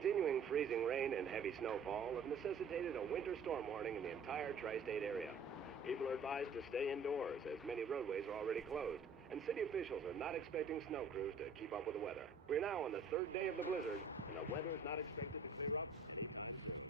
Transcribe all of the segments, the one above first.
continuing freezing rain and heavy snowfall have necessitated a winter storm warning in the entire tri-state area. People are advised to stay indoors as many roadways are already closed, and city officials are not expecting snow crews to keep up with the weather. We're now on the third day of the blizzard, and the weather is not expected to clear up anytime soon.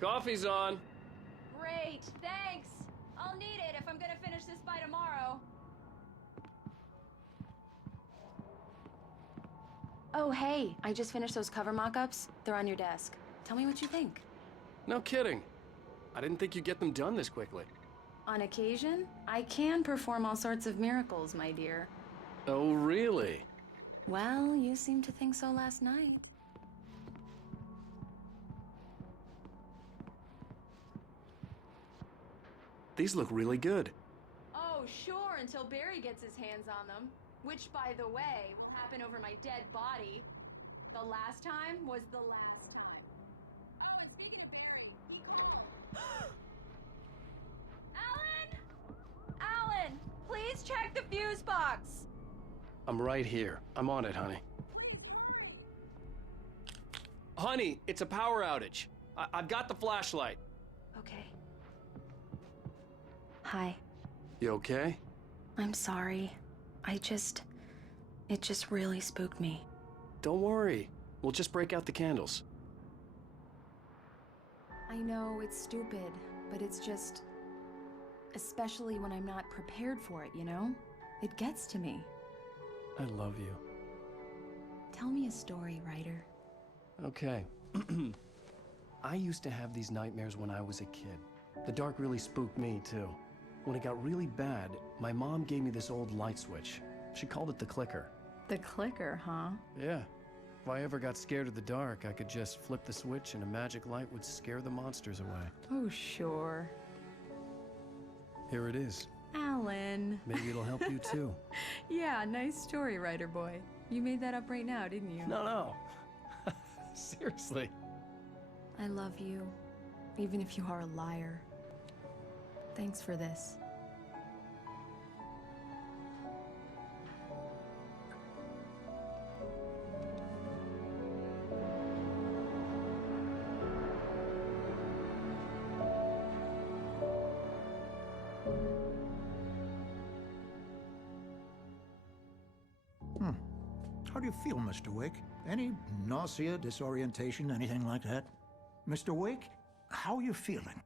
Coffee's on. Great, thanks. I'll need it if I'm gonna finish this by tomorrow. Oh, hey, I just finished those cover mock-ups. They're on your desk. Tell me what you think. No kidding. I didn't think you'd get them done this quickly. On occasion, I can perform all sorts of miracles, my dear. Oh, really? Well, you seemed to think so last night. These look really good. Oh, sure, until Barry gets his hands on them. Which, by the way, will happen over my dead body. The last time was the last time. Oh, and speaking of... he called... Alan! Alan! Please check the fuse box! I'm right here. I'm on it, honey. Honey, it's a power outage. I've got the flashlight. Okay. Hi. You okay? I'm sorry. It just really spooked me. Don't worry. We'll just break out the candles. I know it's stupid, but it's just... especially when I'm not prepared for it, you know? It gets to me. I love you. Tell me a story, writer. Okay. I used to have these nightmares when I was a kid. The dark really spooked me, too. When it got really bad, my mom gave me this old light switch. She called it the clicker. The clicker, huh? Yeah. If I ever got scared of the dark, I could just flip the switch and a magic light would scare the monsters away. Oh, sure. Here it is. Alan. Maybe it'll help you, too. Yeah, nice story, writer boy. You made that up right now, didn't you? No. Seriously. I love you, even if you are a liar. Thanks for this. How do you feel, Mr. Wake? Any nausea, disorientation, anything like that? Mr. Wake, how are you feeling?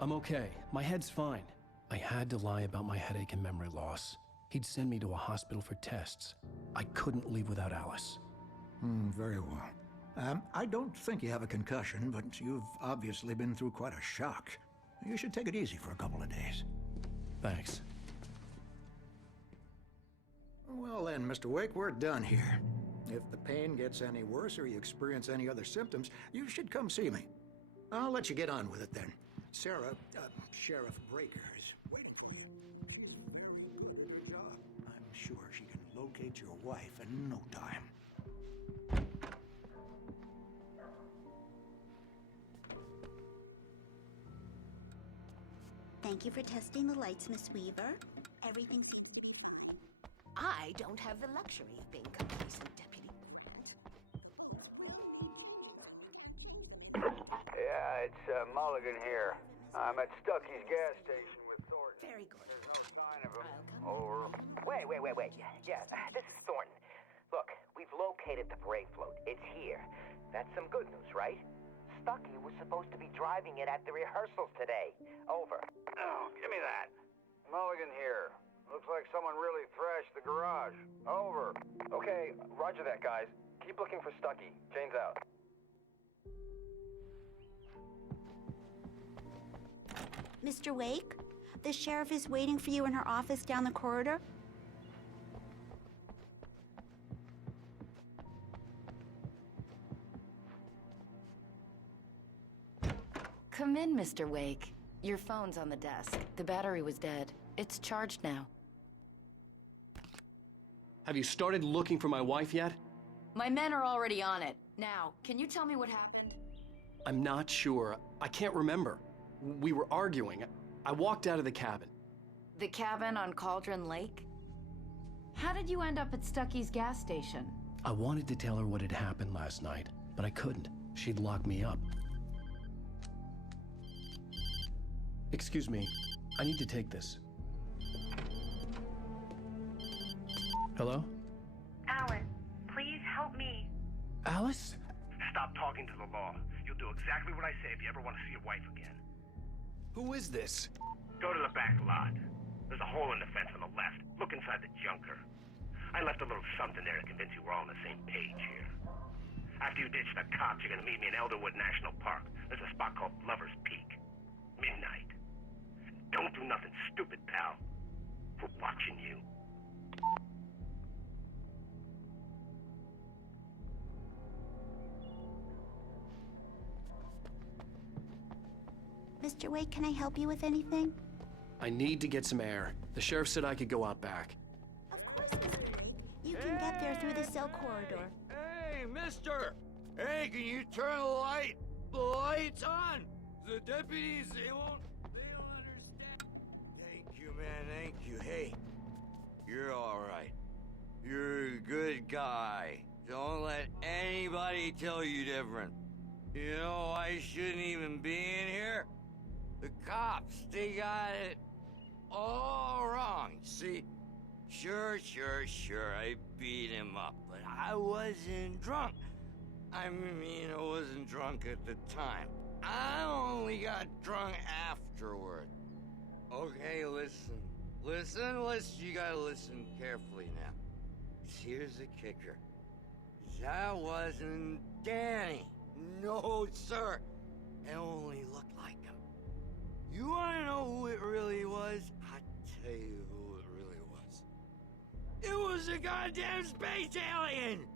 I'm okay. My head's fine. I had to lie about my headache and memory loss. He'd send me to a hospital for tests. I couldn't leave without Alice. Very well. I don't think you have a concussion, but you've obviously been through quite a shock. You should take it easy for a couple of days. Thanks. Well then, Mr. Wake, we're done here. If the pain gets any worse or you experience any other symptoms, you should come see me. I'll let you get on with it then. Sarah, Sheriff Breaker, is waiting for you. Good job. I'm sure she can locate your wife in no time. Thank you for testing the lights, Miss Weaver. Everything seems to be fine. I don't have the luxury of being complacent, Deputy. Yeah, it's Mulligan here. I'm at Stucky's gas station with Thornton. Very good. There's no sign of him. I'll come. Over. Wait. Yeah, this is Thornton. Look, we've located the brake float. It's here. That's some good news, right? Stucky was supposed to be driving it at the rehearsals today. Over. Oh, give me that. Mulligan here. Looks like someone really thrashed the garage. Over. Okay, roger that, guys. Keep looking for Stucky. Jane's out. Mr. Wake, the sheriff is waiting for you in her office down the corridor. Come in, Mr. Wake. Your phone's on the desk. The battery was dead. It's charged now. Have you started looking for my wife yet? My men are already on it. Now, can you tell me what happened? I'm not sure. I can't remember. We were arguing. I walked out of the cabin. The cabin on Cauldron Lake? How did you end up at Stucky's gas station? I wanted to tell her what had happened last night, but I couldn't. She'd lock me up. Excuse me. I need to take this. Hello? Alan, please help me. Alice? Stop talking to the law. You'll do exactly what I say if you ever want to see your wife again. Who is this? Go to the back lot. There's a hole in the fence on the left. Look inside the junker. I left a little something there to convince you we're all on the same page here. After you ditch the cops, you're gonna meet me in Elderwood National Park. There's a spot called Lover's Peak. Midnight. Don't do nothing stupid, pal. We're watching you. Mr. Wake, can I help you with anything? I need to get some air. The sheriff said I could go out back. Of course, Mr. Wake. You can get there through the cell corridor. Hey, mister! Hey, can you turn the lights on? The deputies, they don't understand. Thank you, man, thank you. Hey, you're all right. You're a good guy. Don't let anybody tell you different. You know, I shouldn't even be in here. The cops, they got it all wrong. See, sure, I beat him up, but I wasn't drunk. I mean, I wasn't drunk at the time. I only got drunk afterward. Okay, listen. You gotta listen carefully now. 'Cause here's the kicker. That wasn't Danny. No, sir. It only looked like him. You wanna know who it really was? I'll tell you who it really was. It was a goddamn space alien!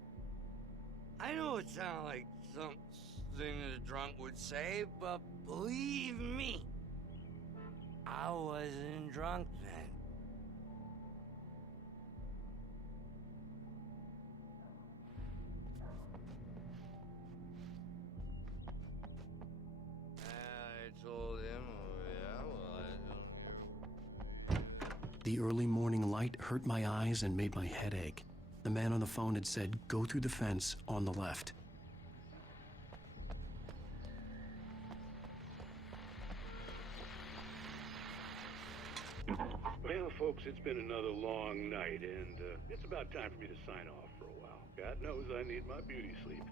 I know it sounds like something a drunk would say, but believe me, I wasn't drunk then. I told him, yeah, well, I don't care. The early morning light hurt my eyes and made my head ache. The man on the phone had said, go through the fence on the left. Well, folks, it's been another long night, and it's about time for me to sign off for a while. God knows I need my beauty sleep.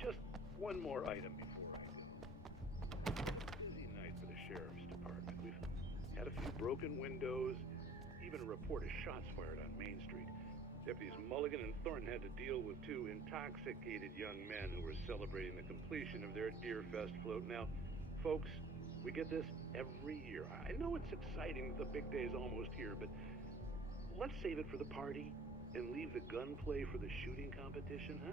Just one more item before I... Busy night for the sheriff's department. We've had a few broken windows, even a report of shots fired on Main Street. Deputies Mulligan and Thornton had to deal with two intoxicated young men who were celebrating the completion of their Deerfest float. Now, folks, we get this every year. I know it's exciting, the big day's almost here, but let's save it for the party and leave the gunplay for the shooting competition, huh?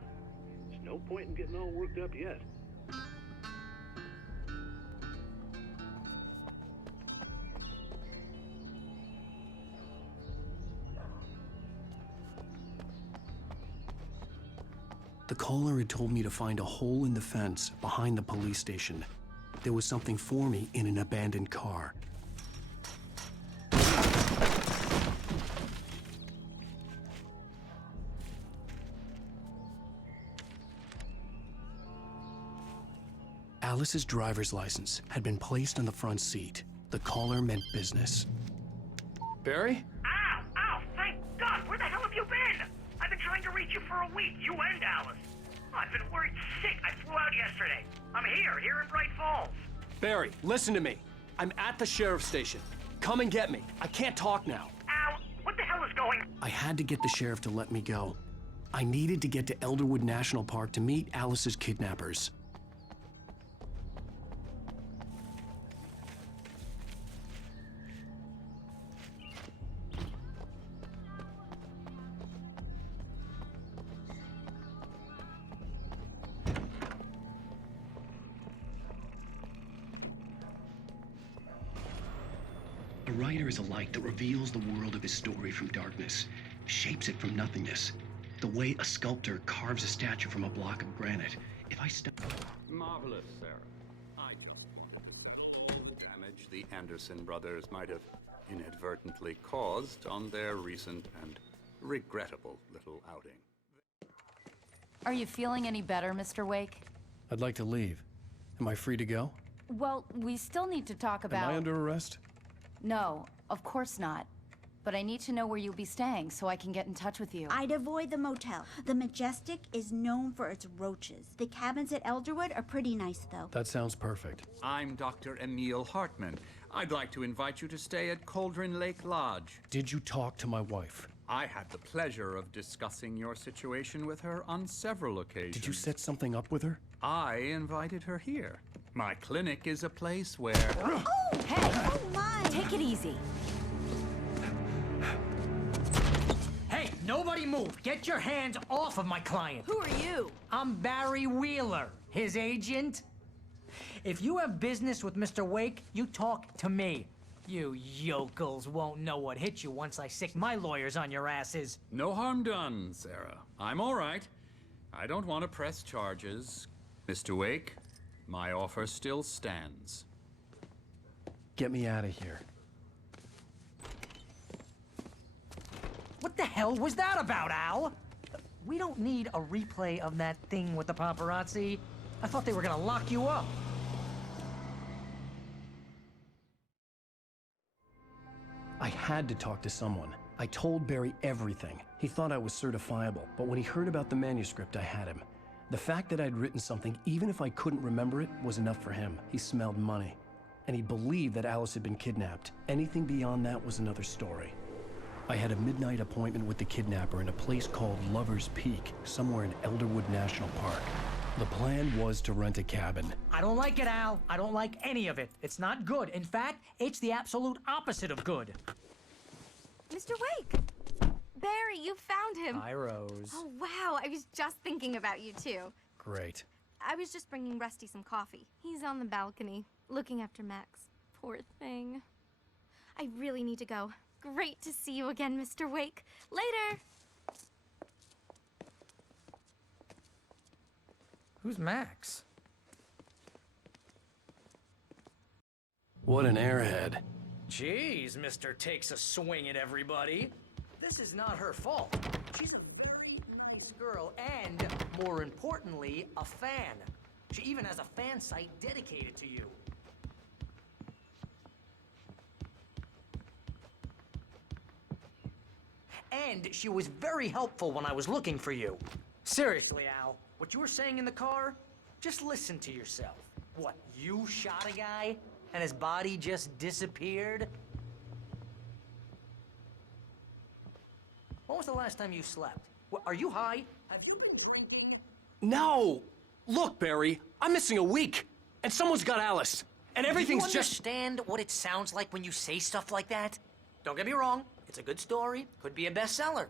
There's no point in getting all worked up yet. The caller had told me to find a hole in the fence behind the police station. There was something for me in an abandoned car. Alice's driver's license had been placed on the front seat. The caller meant business. Barry? Ow! Thank God! Where the hell have you been? I've been trying to reach you for a week, you and Alice. Oh, I've been worried sick. I flew out yesterday. I'm here in Bright Falls. Barry, listen to me. I'm at the sheriff's station. Come and get me. I can't talk now. Al, what the hell is going on? I had to get the sheriff to let me go. I needed to get to Elderwood National Park to meet Alice's kidnappers. A writer is a light that reveals the world of his story from darkness, shapes it from nothingness. The way a sculptor carves a statue from a block of granite. If I step... Marvelous, Sarah. I just... damage the Anderson brothers might have inadvertently caused on their recent and regrettable little outing. Are you feeling any better, Mr. Wake? I'd like to leave. Am I free to go? Well, we still need to talk about... Am I under arrest? No, of course not. But I need to know where you'll be staying so I can get in touch with you. I'd avoid the motel. The Majestic is known for its roaches. The cabins at Elderwood are pretty nice, though. That sounds perfect. I'm Dr. Emil Hartman. I'd like to invite you to stay at Cauldron Lake Lodge. Did you talk to my wife? I had the pleasure of discussing your situation with her on several occasions. Did you set something up with her? I invited her here. My clinic is a place where... Oh, hey! Oh, my! Take it easy. Hey, nobody move! Get your hands off of my client! Who are you? I'm Barry Wheeler, his agent. If you have business with Mr. Wake, you talk to me. You yokels won't know what hit you once I sick my lawyers on your asses. No harm done, Sarah. I'm all right. I don't want to press charges. Mr. Wake, my offer still stands. Get me out of here. What the hell was that about, Al? We don't need a replay of that thing with the paparazzi. I thought they were gonna lock you up. I had to talk to someone. I told Barry everything. He thought I was certifiable, but when he heard about the manuscript, I had him. The fact that I'd written something, even if I couldn't remember it, was enough for him. He smelled money. And he believed that Alice had been kidnapped. Anything beyond that was another story. I had a midnight appointment with the kidnapper in a place called Lover's Peak, somewhere in Elderwood National Park. The plan was to rent a cabin. I don't like it, Al. I don't like any of it. It's not good. In fact, it's the absolute opposite of good. Mr. Wake! Barry, you found him. Hi, Rose. Oh, wow. I was just thinking about you, too. Great. I was just bringing Rusty some coffee. He's on the balcony, looking after Max. Poor thing. I really need to go. Great to see you again, Mr. Wake. Later! Who's Max? What an airhead. Jeez, Mr. Takes a swing at everybody. This is not her fault. She's a very nice girl and, more importantly, a fan. She even has a fan site dedicated to you. And she was very helpful when I was looking for you. Seriously, Al, what you were saying in the car, just listen to yourself. What, you shot a guy and his body just disappeared? When was the last time you slept? Are you high? Have you been drinking? No! Look, Barry, I'm missing a week, and someone's got Alice, and everything's Do you understand what it sounds like when you say stuff like that? Don't get me wrong, it's a good story, could be a bestseller.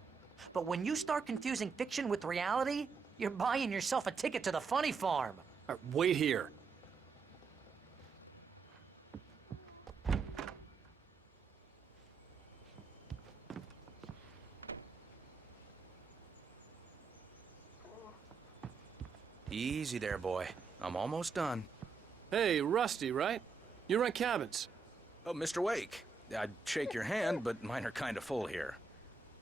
But when you start confusing fiction with reality, you're buying yourself a ticket to the funny farm. Wait here. Easy there, boy. I'm almost done. Hey, Rusty, right? You rent cabins. Oh, Mr. Wake. I'd shake your hand, but mine are kind of full here.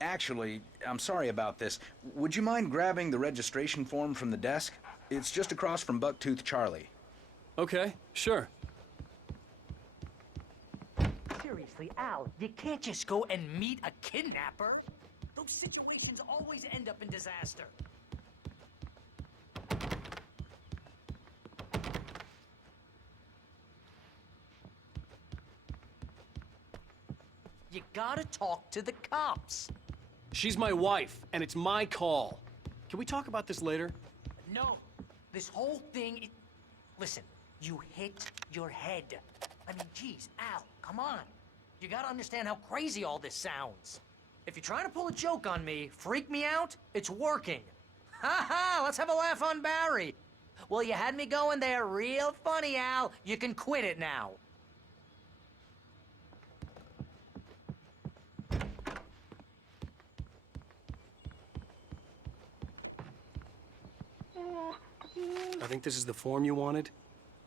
Actually, I'm sorry about this. Would you mind grabbing the registration form from the desk? It's just across from Bucktooth Charlie. Okay, sure. Seriously, Al, you can't just go and meet a kidnapper. Those situations always end up in disaster. You gotta talk to the cops. She's my wife, and it's my call. Can we talk about this later? No, this whole thing... Listen, you hit your head. I mean, geez, Al, come on. You gotta understand how crazy all this sounds. If you're trying to pull a joke on me, freak me out, it's working. Ha ha, let's have a laugh on Barry. Well, you had me going there real funny, Al. You can quit it now. I think this is the form you wanted.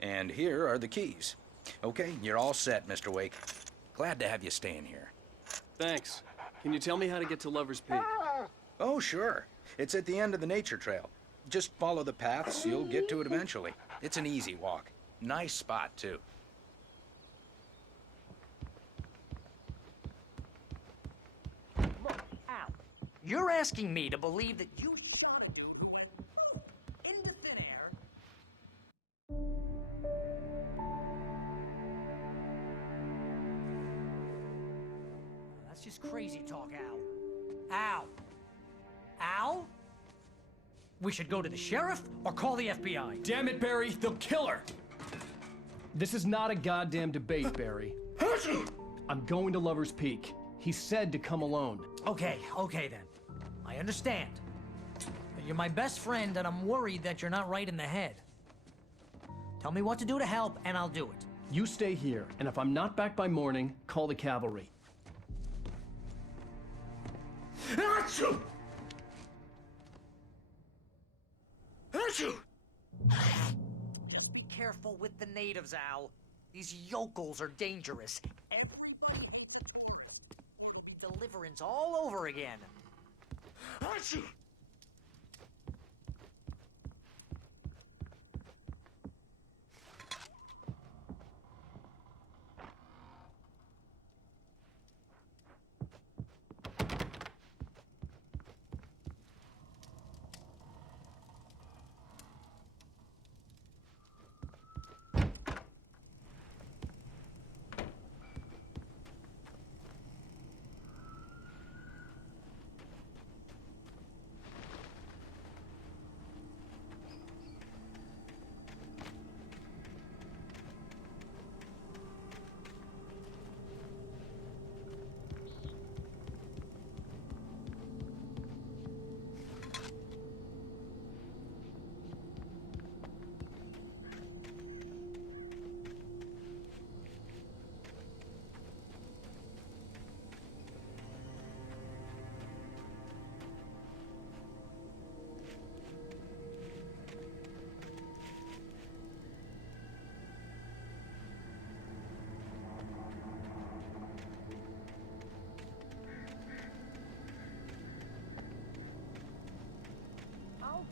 And here are the keys. Okay, you're all set, Mr. Wake. Glad to have you staying here. Thanks. Can you tell me how to get to Lover's Peak? Oh, sure. It's at the end of the nature trail. Just follow the paths, you'll get to it eventually. It's an easy walk. Nice spot, too. Look, Al, you're asking me to believe that you shot a dude who went into thin air. That's just crazy talk, Al. Al? Al? We should go to the sheriff or call the FBI. Damn it, Barry, they'll kill her! This is not a goddamn debate, Barry. I'm going to Lover's Peak. He said to come alone. Okay then. I understand. You're my best friend, and I'm worried that you're not right in the head. Tell me what to do to help, and I'll do it. You stay here, and if I'm not back by morning, call the cavalry. Achoo! Achoo! Just be careful with the natives, Al. These yokels are dangerous. Everybody will be deliverance all over again. Achoo! I'll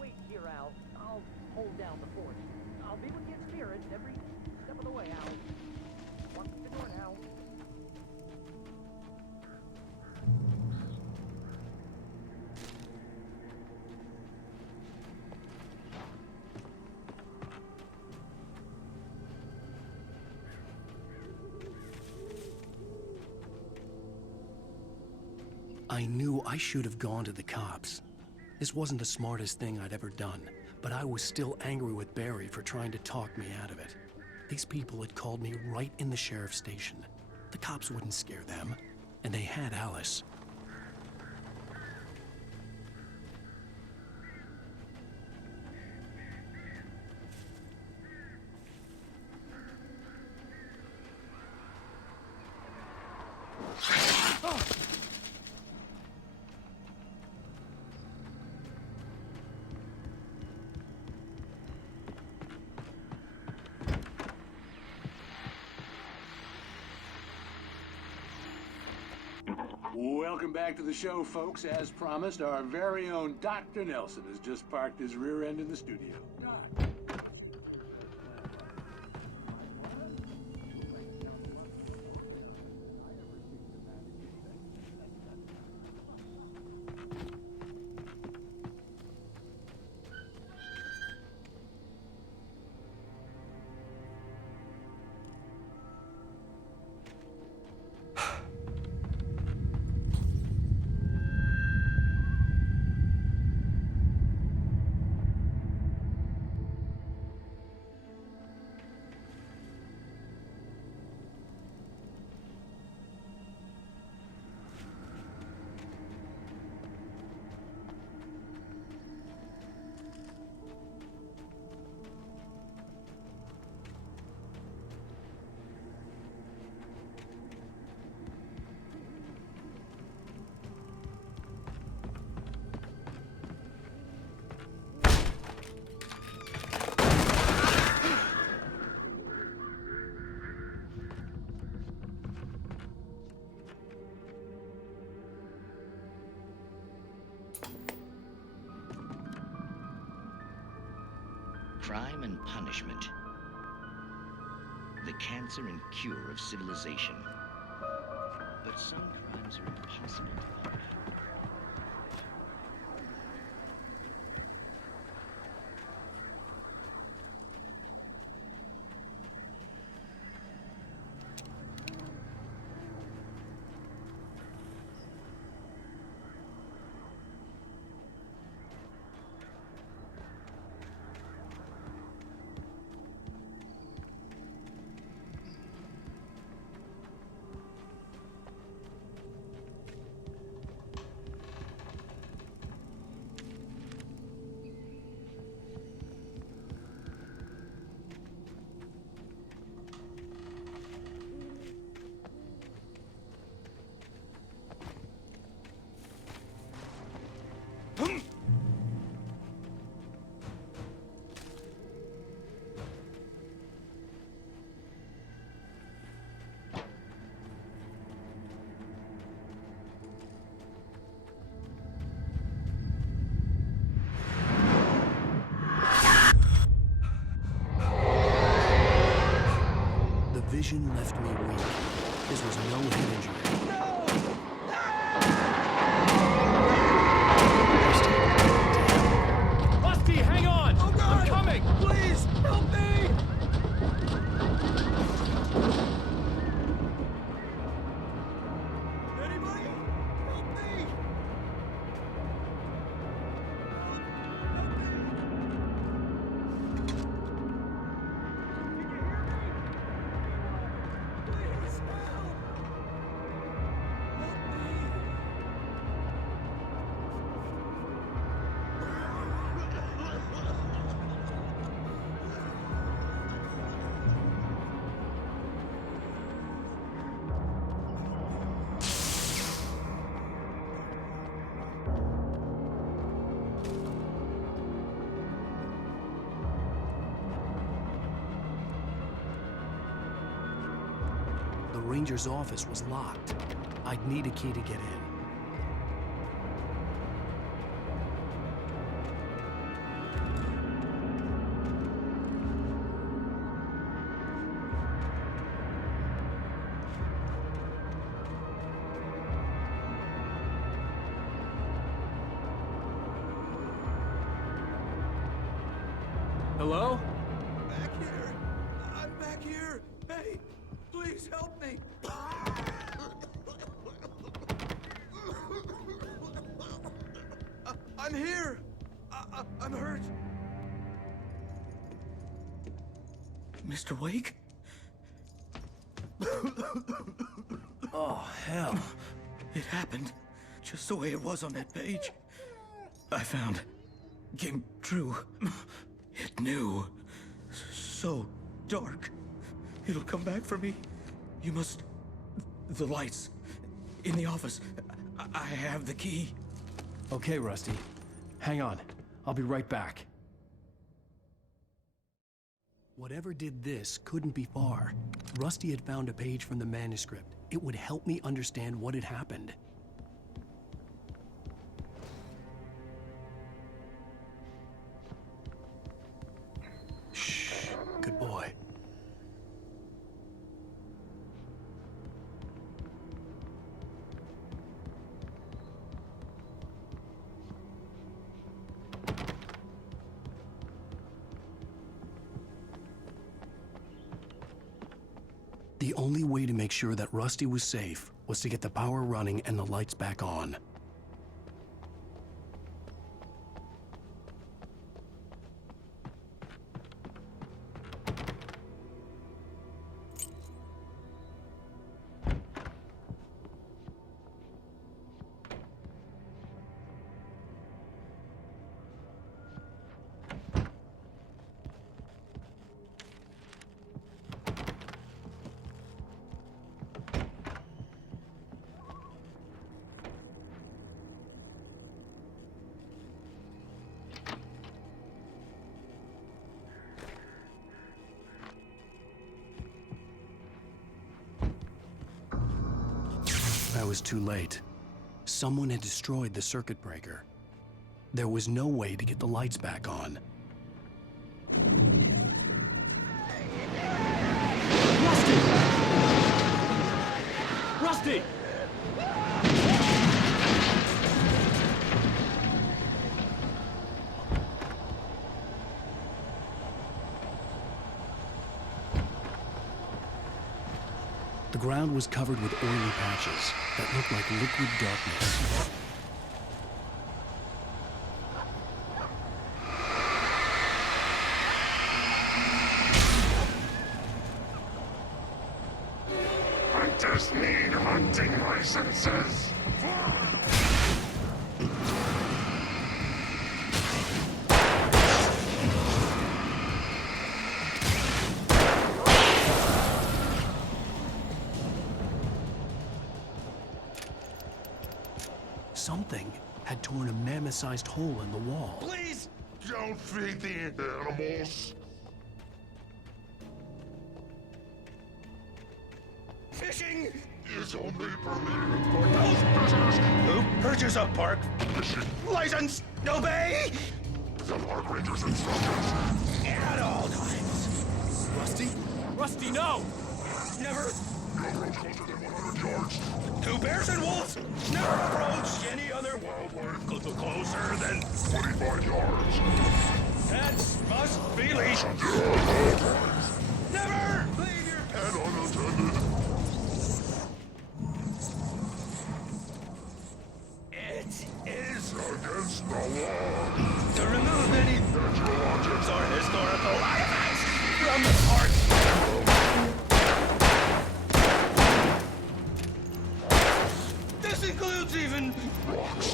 wait here, Al. I'll hold down the fort. I'll be with you in spirit every step of the way, Al. Watch the door now. I knew I should have gone to the cops. This wasn't the smartest thing I'd ever done, but I was still angry with Barry for trying to talk me out of it. These people had called me right in the sheriff's station. The cops wouldn't scare them, and they had Alice. Welcome back to the show, folks. As promised, our very own Dr. Nelson has just parked his rear end in the studio. Doc. crime and punishment. The cancer and cure of civilization. But some crimes are impossible to punish. Vision left me weak. This was no head injury. Rusty, hang on! Oh God! I'm coming! Please, help me! Anybody? Help me! The ranger's office was locked. I'd need a key to get in. Hello? Back here! I'm back here! Hey, please help me! I'm here! I'm hurt! Mr. Wake? Oh, hell. It happened just the way it was on that page. I found. Came true. It knew. So dark. It'll come back for me. You must... The lights. In the office. I have the key. Okay, Rusty. Hang on. I'll be right back. Whatever did this couldn't be far. Rusty had found a page from the manuscript. It would help me understand what had happened. Shh. Good boy. The only way to make sure that Rusty was safe was to get the power running and the lights back on. I was too late. Someone had destroyed the circuit breaker. There was no way to get the lights back on. Rusty! The ground was covered with oily patches that looked like liquid darkness. Hunters need hunting licenses. Something had torn a mammoth-sized hole in the wall. Please don't feed the animals. Fishing is only permitted for those fishers who purchase a park fishing license. Obey the park ranger's instructions at all times. Rusty? Rusty, no! Never. No approach closer than 100 yards. Two bears and wolves never approach any other wildlife closer than 25 yards. Pets must be leashed. Never leave your pet unattended. It is against the law to remove any natural objects or historical artifacts from the park. This includes even rocks.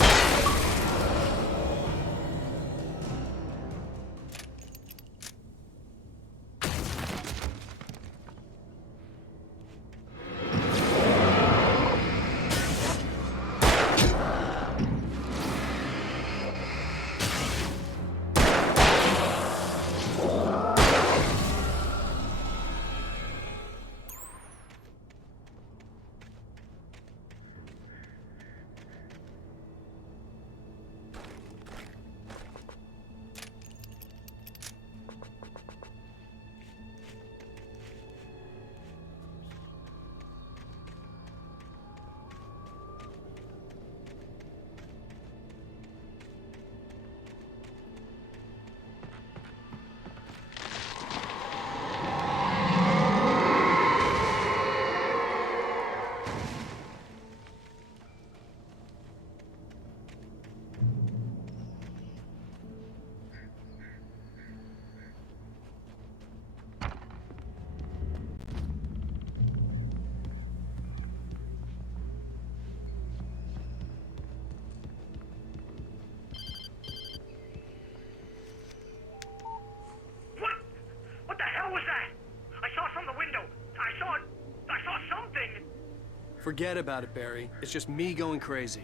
Forget about it, Barry. It's just me going crazy.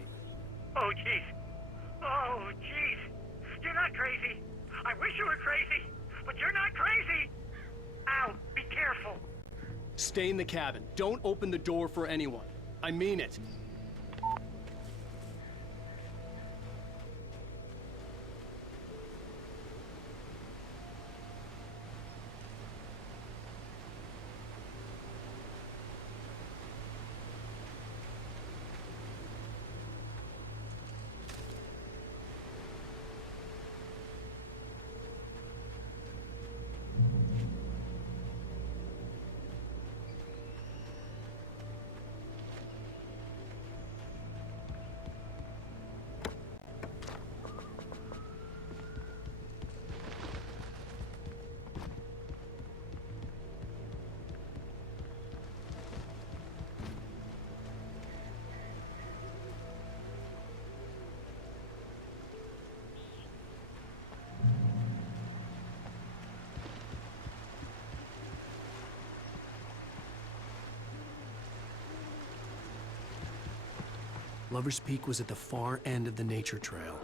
Oh, jeez. Oh, jeez. You're not crazy. I wish you were crazy, but you're not crazy. Ow, be careful. Stay in the cabin. Don't open the door for anyone. I mean it. Lover's Peak was at the far end of the nature trail.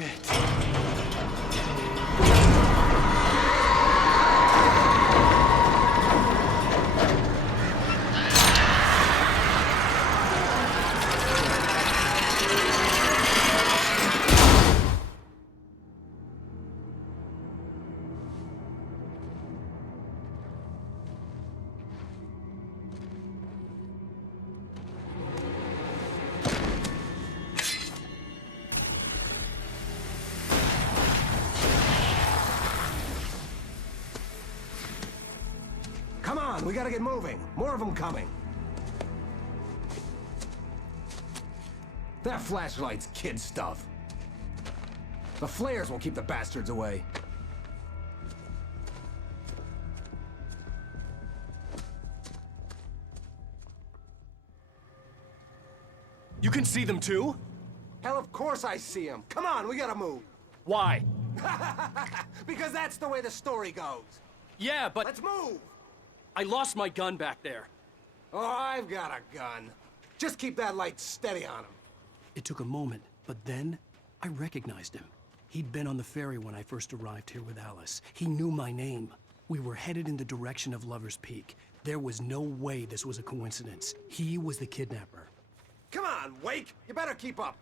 Shit. Come on, we gotta get moving. More of them coming. That flashlight's kid stuff. The flares will keep the bastards away. You can see them too? Hell, of course I see them. Come on, we gotta move. Why? Because that's the way the story goes. Yeah, but... Let's move! I lost my gun back there. Oh, I've got a gun. Just keep that light steady on him. It took a moment, but then I recognized him. He'd been on the ferry when I first arrived here with Alice. He knew my name. We were headed in the direction of Lover's Peak. There was no way this was a coincidence. He was the kidnapper. Come on, Wake! You better keep up.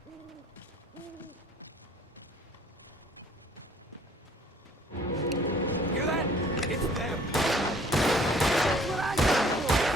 Hear that? It's them. That's what I got for you.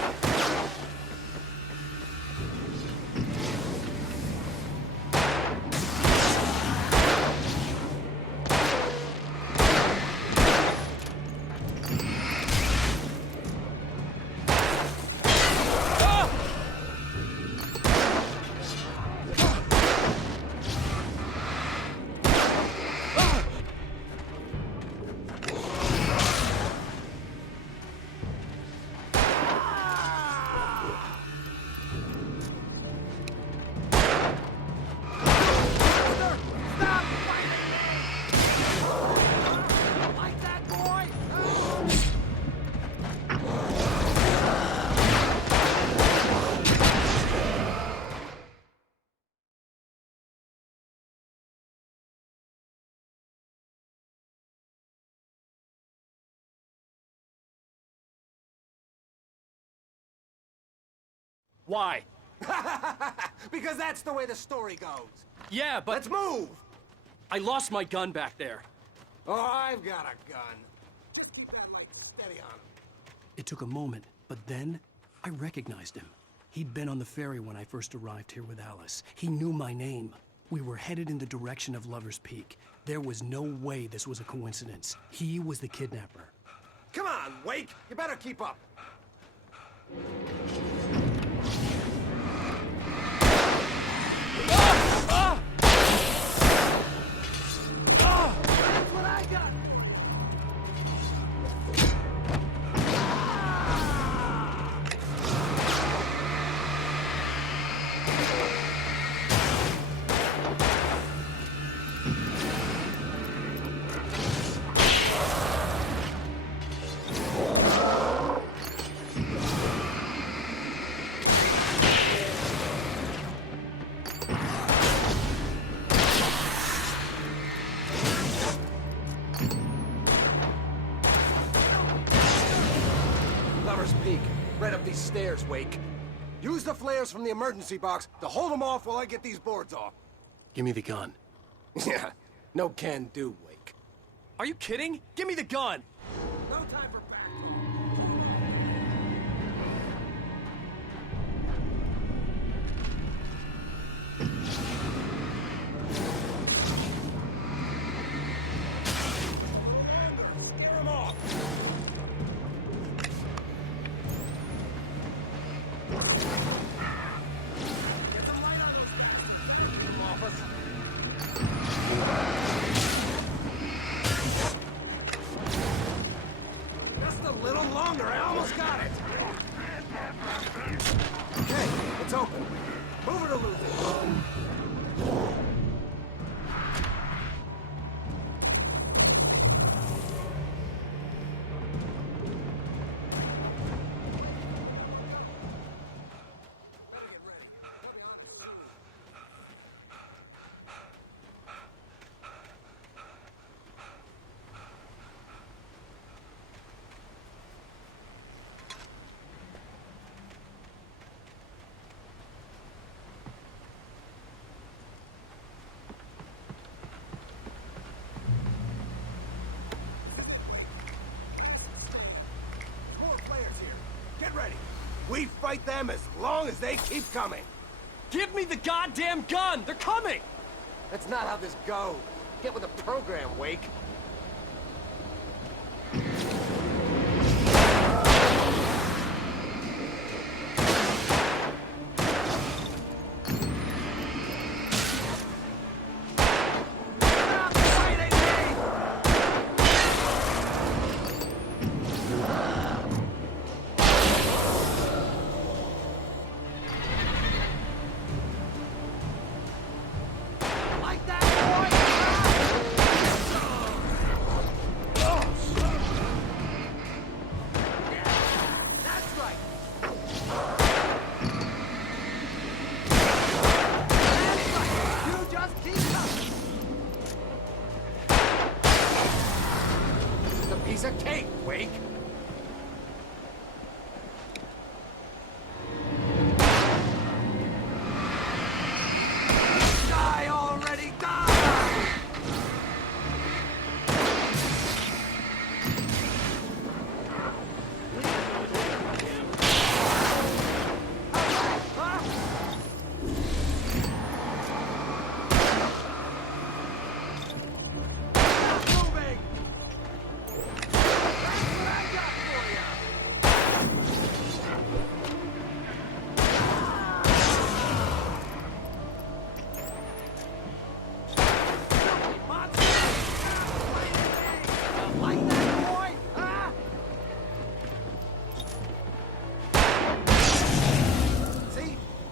Why? Because that's the way the story goes. Yeah, but... Let's move! I lost my gun back there. Oh, I've got a gun. Keep that light steady on him. It took a moment, but then I recognized him. He'd been on the ferry when I first arrived here with Alice. He knew my name. We were headed in the direction of Lover's Peak. There was no way this was a coincidence. He was the kidnapper. Come on, Wake! You better keep up. That's what I got! Lover's Peak. Right up these stairs, Wake. Use the flares from the emergency box to hold them off while I get these boards off. Give me the gun. Yeah, no can do, Wake. Are you kidding? Give me the gun! No time for back. Scare 'em off. Get some light on them. Get 'em off us. We fight them as long as they keep coming. Give me the goddamn gun! They're coming! That's not how this goes. Get with the program, Wake. Piece of cake, Wake. Die already, die!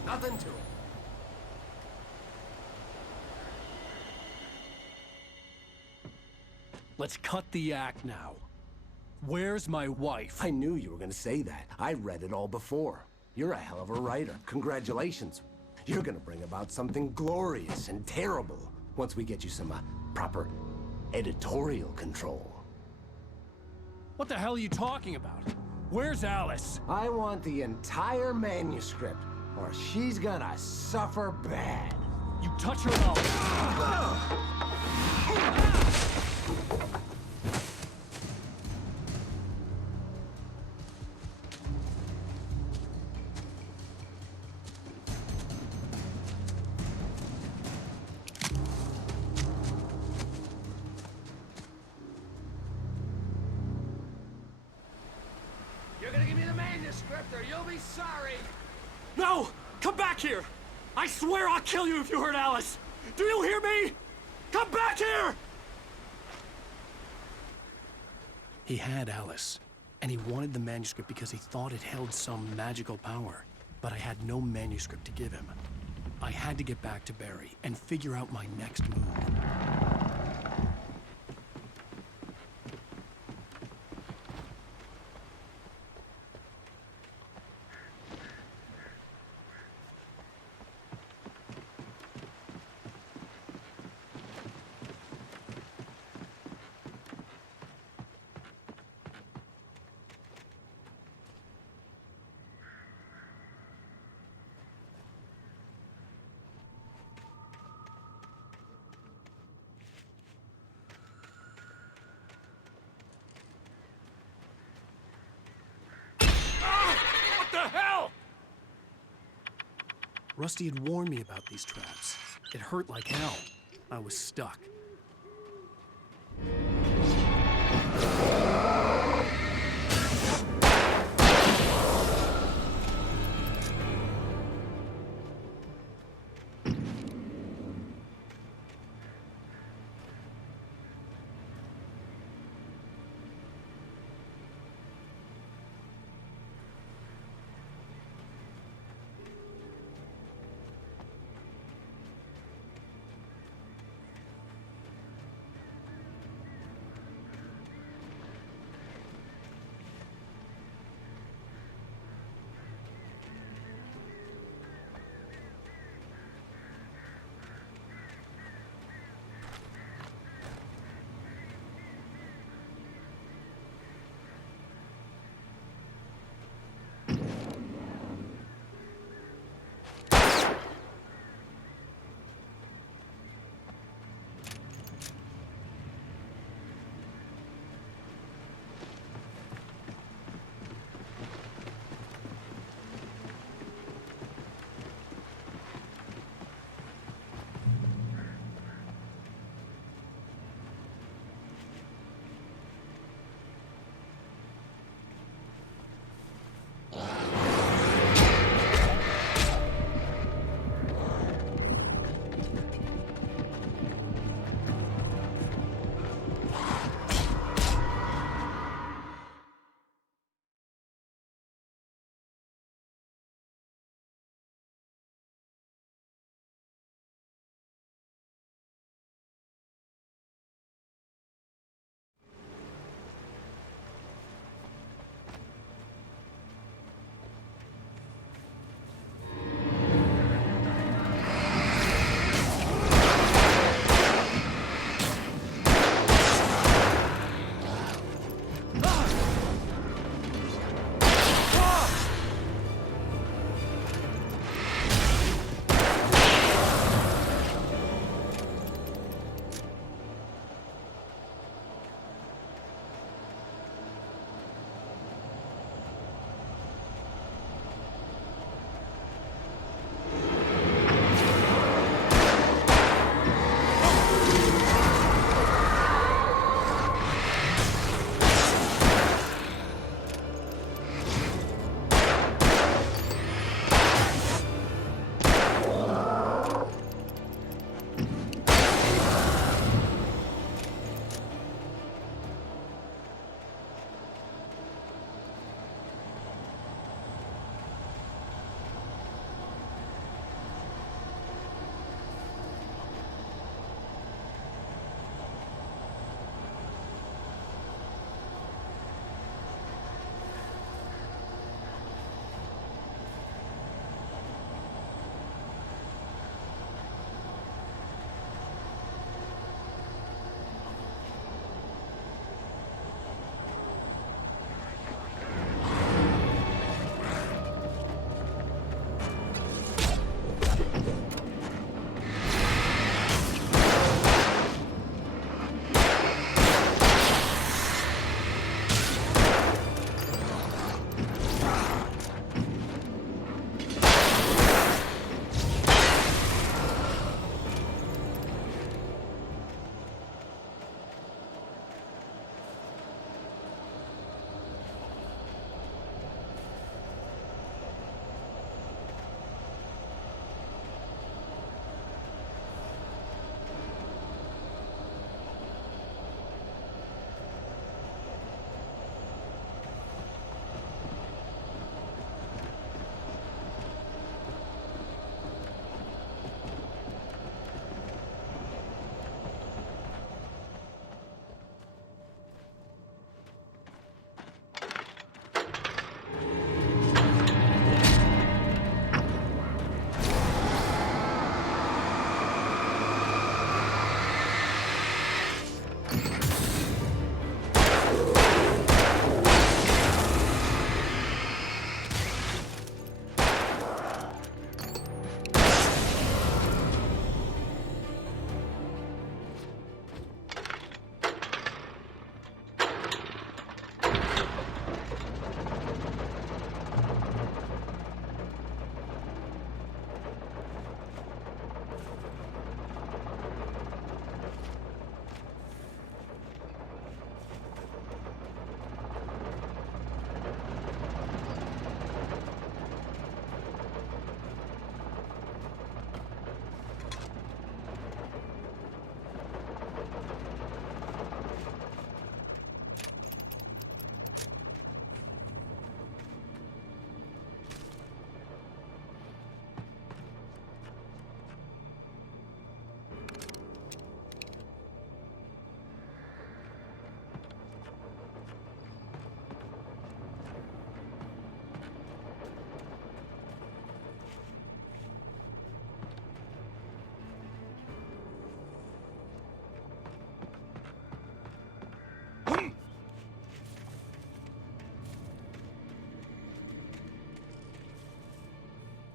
Nothing to it. Let's cut the act now. Where's my wife? I knew you were gonna say that. I read it all before. You're a hell of a writer. Congratulations. You're gonna bring about something glorious and terrible once we get you some proper editorial control. What the hell are you talking about? Where's Alice? I want the entire manuscript, or she's gonna suffer bad. You touch her and You're gonna give me the manuscript, or you'll be sorry. No! Come back here! I swear I'll kill you if you hurt Alice! Do you hear me? Come back here! He had Alice, and he wanted the manuscript because he thought it held some magical power. But I had no manuscript to give him. I had to get back to Barry and figure out my next move. Rusty had warned me about these traps. It hurt like hell. I was stuck.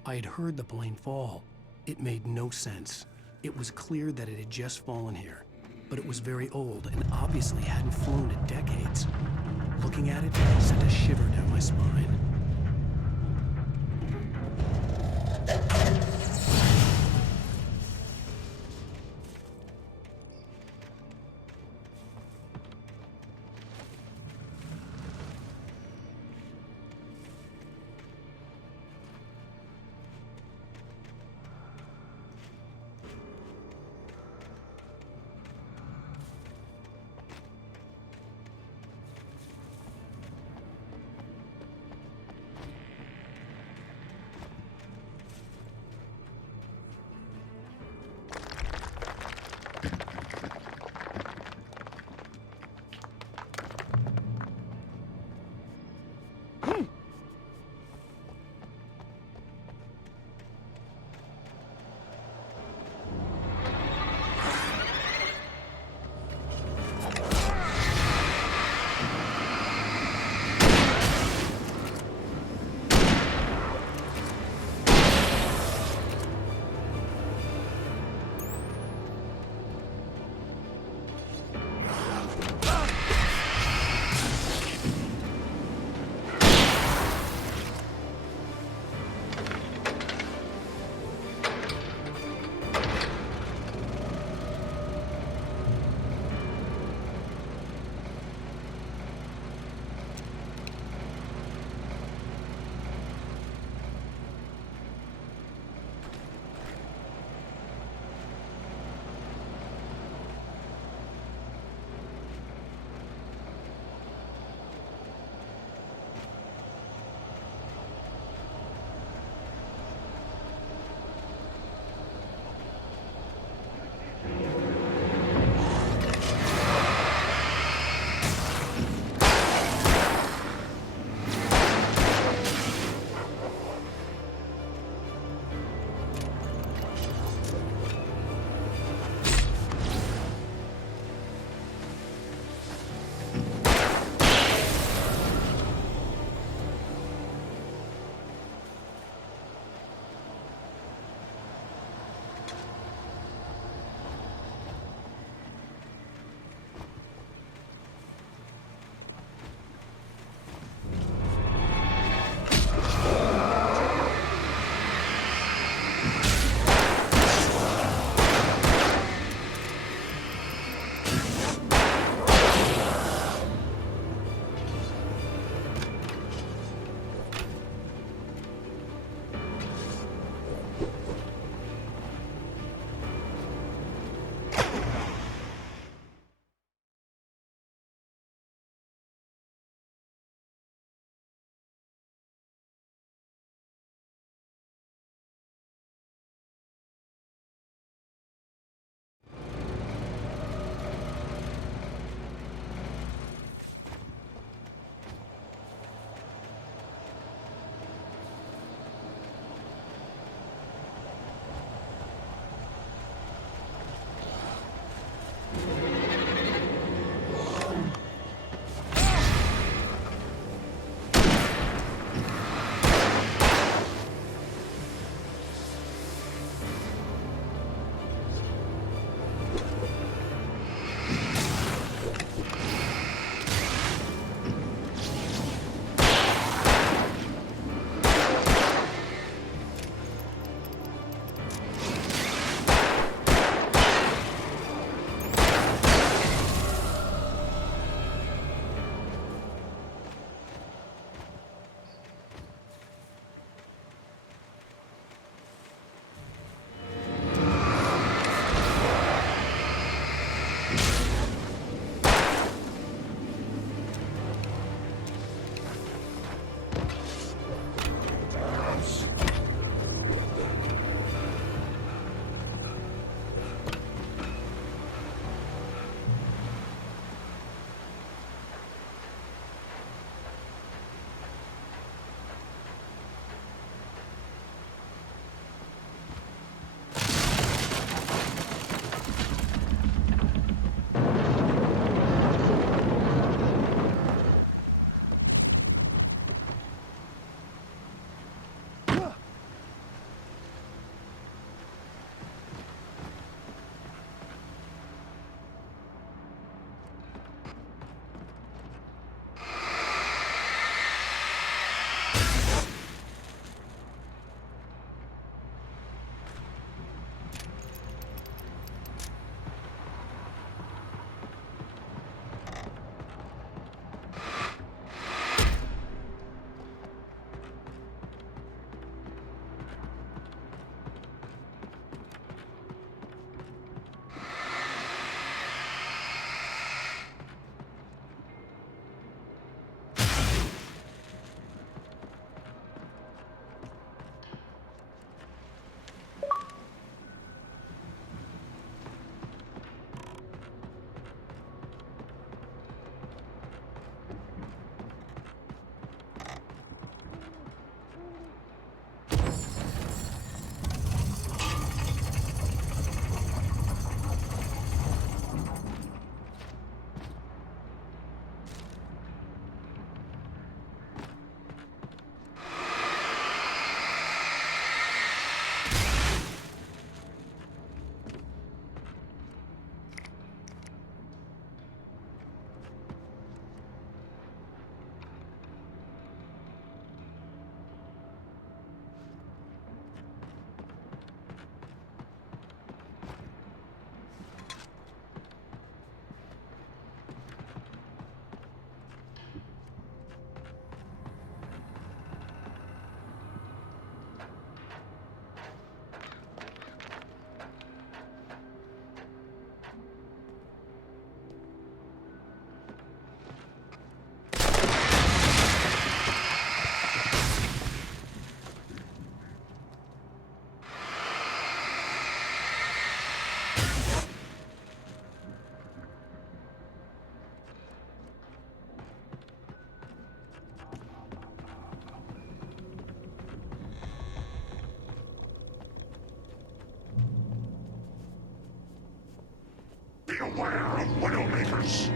I had heard the plane fall. It made no sense. It was clear that it had just fallen here, but it was very old and obviously hadn't flown in decades. Looking at it sent a shiver down my spine. Beware of Widowmakers.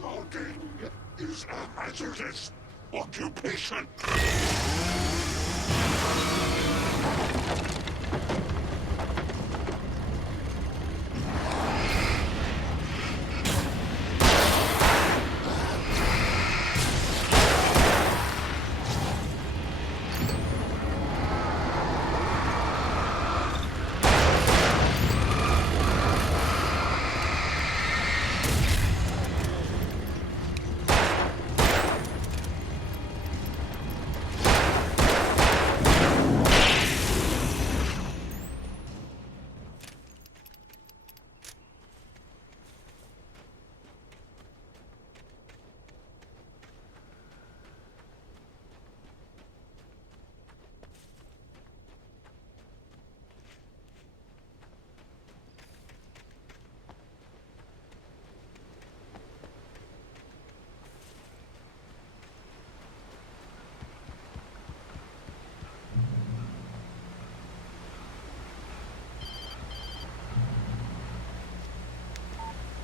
Logging is a hazardous occupation.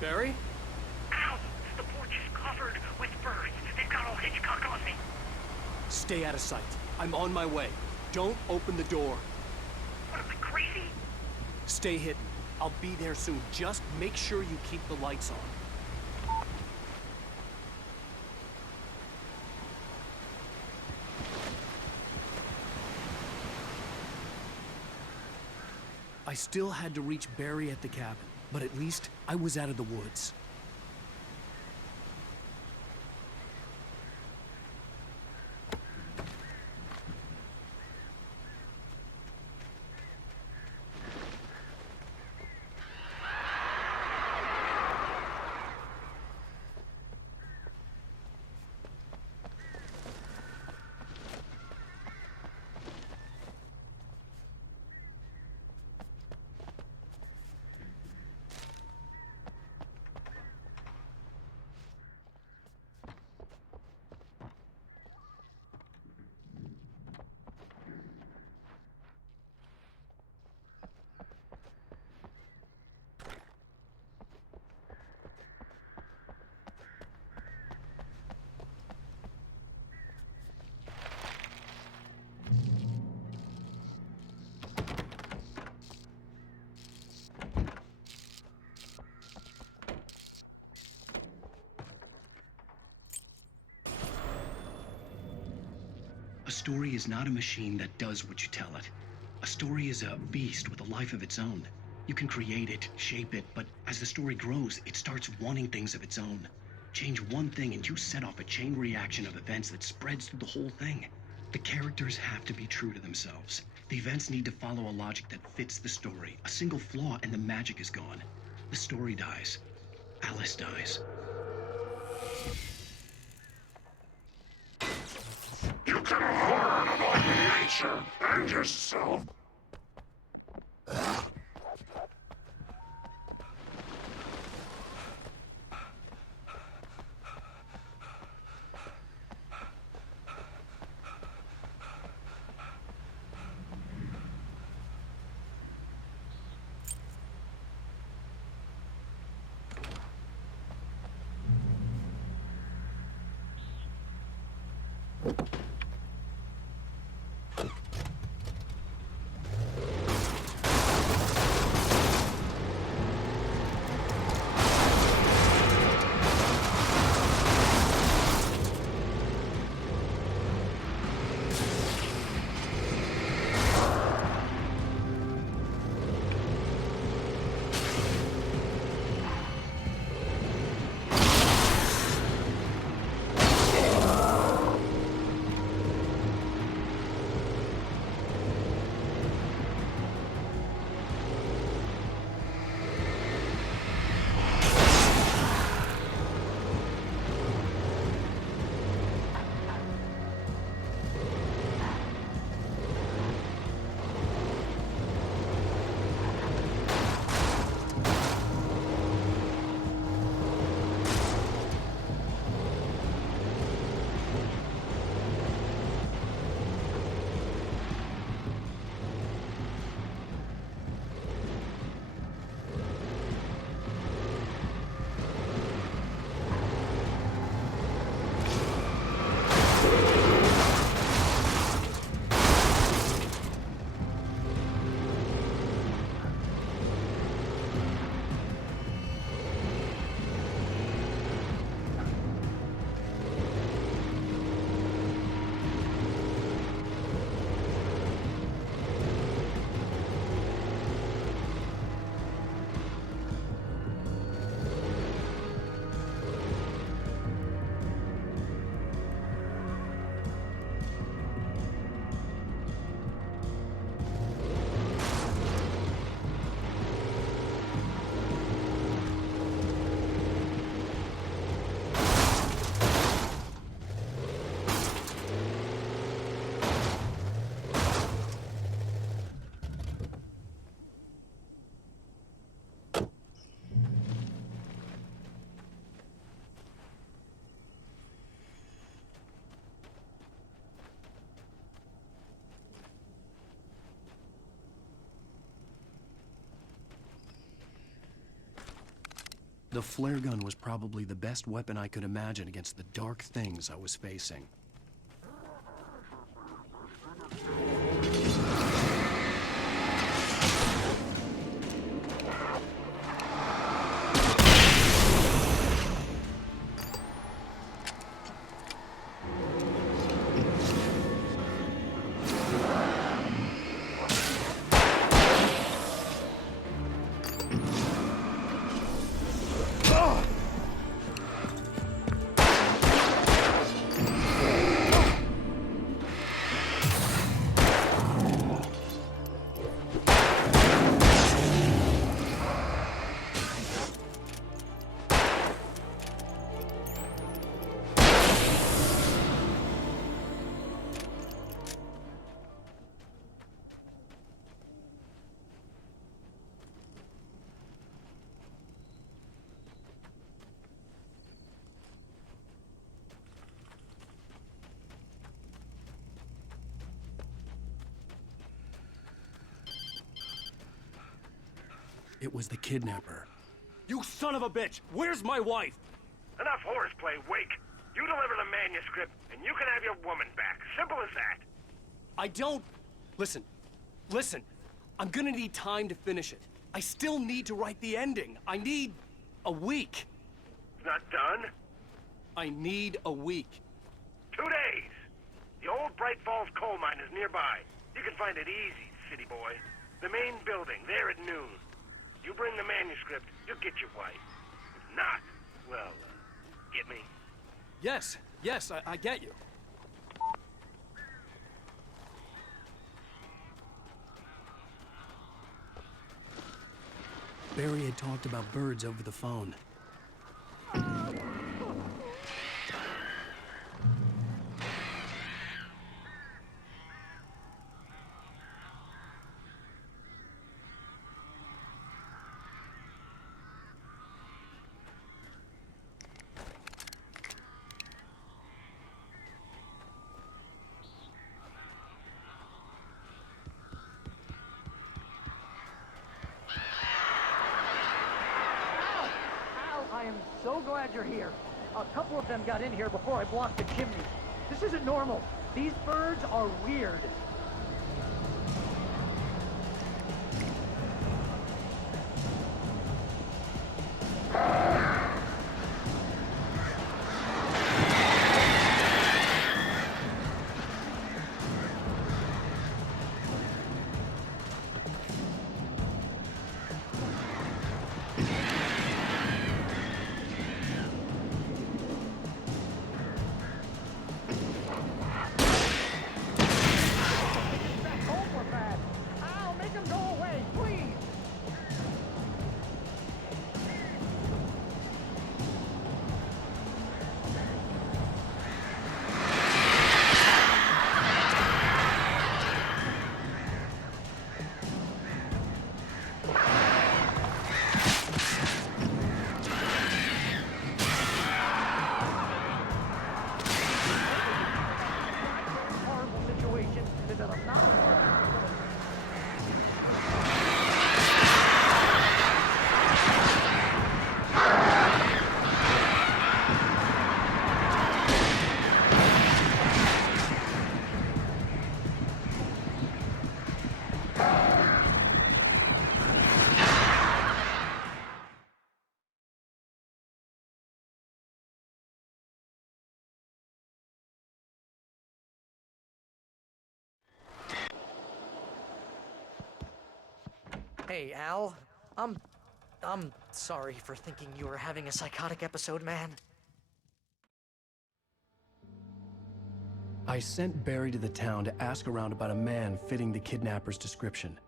Barry? Ow! The porch is covered with birds. They've got all Hitchcock on me. Stay out of sight. I'm on my way. Don't open the door. What, am I crazy? Stay hidden. I'll be there soon. Just make sure you keep the lights on. I still had to reach Barry at the cabin, but at least I was out of the woods. story is not a machine that does what you tell it. A story is a beast with a life of its own. You can create it, shape it, but as the story grows, it starts wanting things of its own. Change one thing and you set off a chain reaction of events that spreads through the whole thing. The characters have to be true to themselves. The events need to follow a logic that fits the story. A single flaw and the magic is gone. The story dies. Alice dies. You can harm my nature and yourself. The flare gun was probably the best weapon I could imagine against the dark things I was facing. It was the kidnapper. You son of a bitch! Where's my wife? Enough horseplay, Wake. You deliver the manuscript, and you can have your woman back. Simple as that. I don't... Listen. I'm gonna need time to finish it. I still need to write the ending. I need a week. Not done? I need a week. 2 days. The old Bright Falls coal mine is nearby. You can find it easy, city boy. The main building, there at noon. You bring the manuscript, you'll get your wife. If not, well, get me? Yes, I get you. Barry had talked about birds over the phone. I am so glad you're here. A couple of them got in here before I blocked the chimney. This isn't normal. These birds are weird. Hey, Al. I'm sorry for thinking you were having a psychotic episode, man. I sent Barry to the town to ask around about a man fitting the kidnapper's description.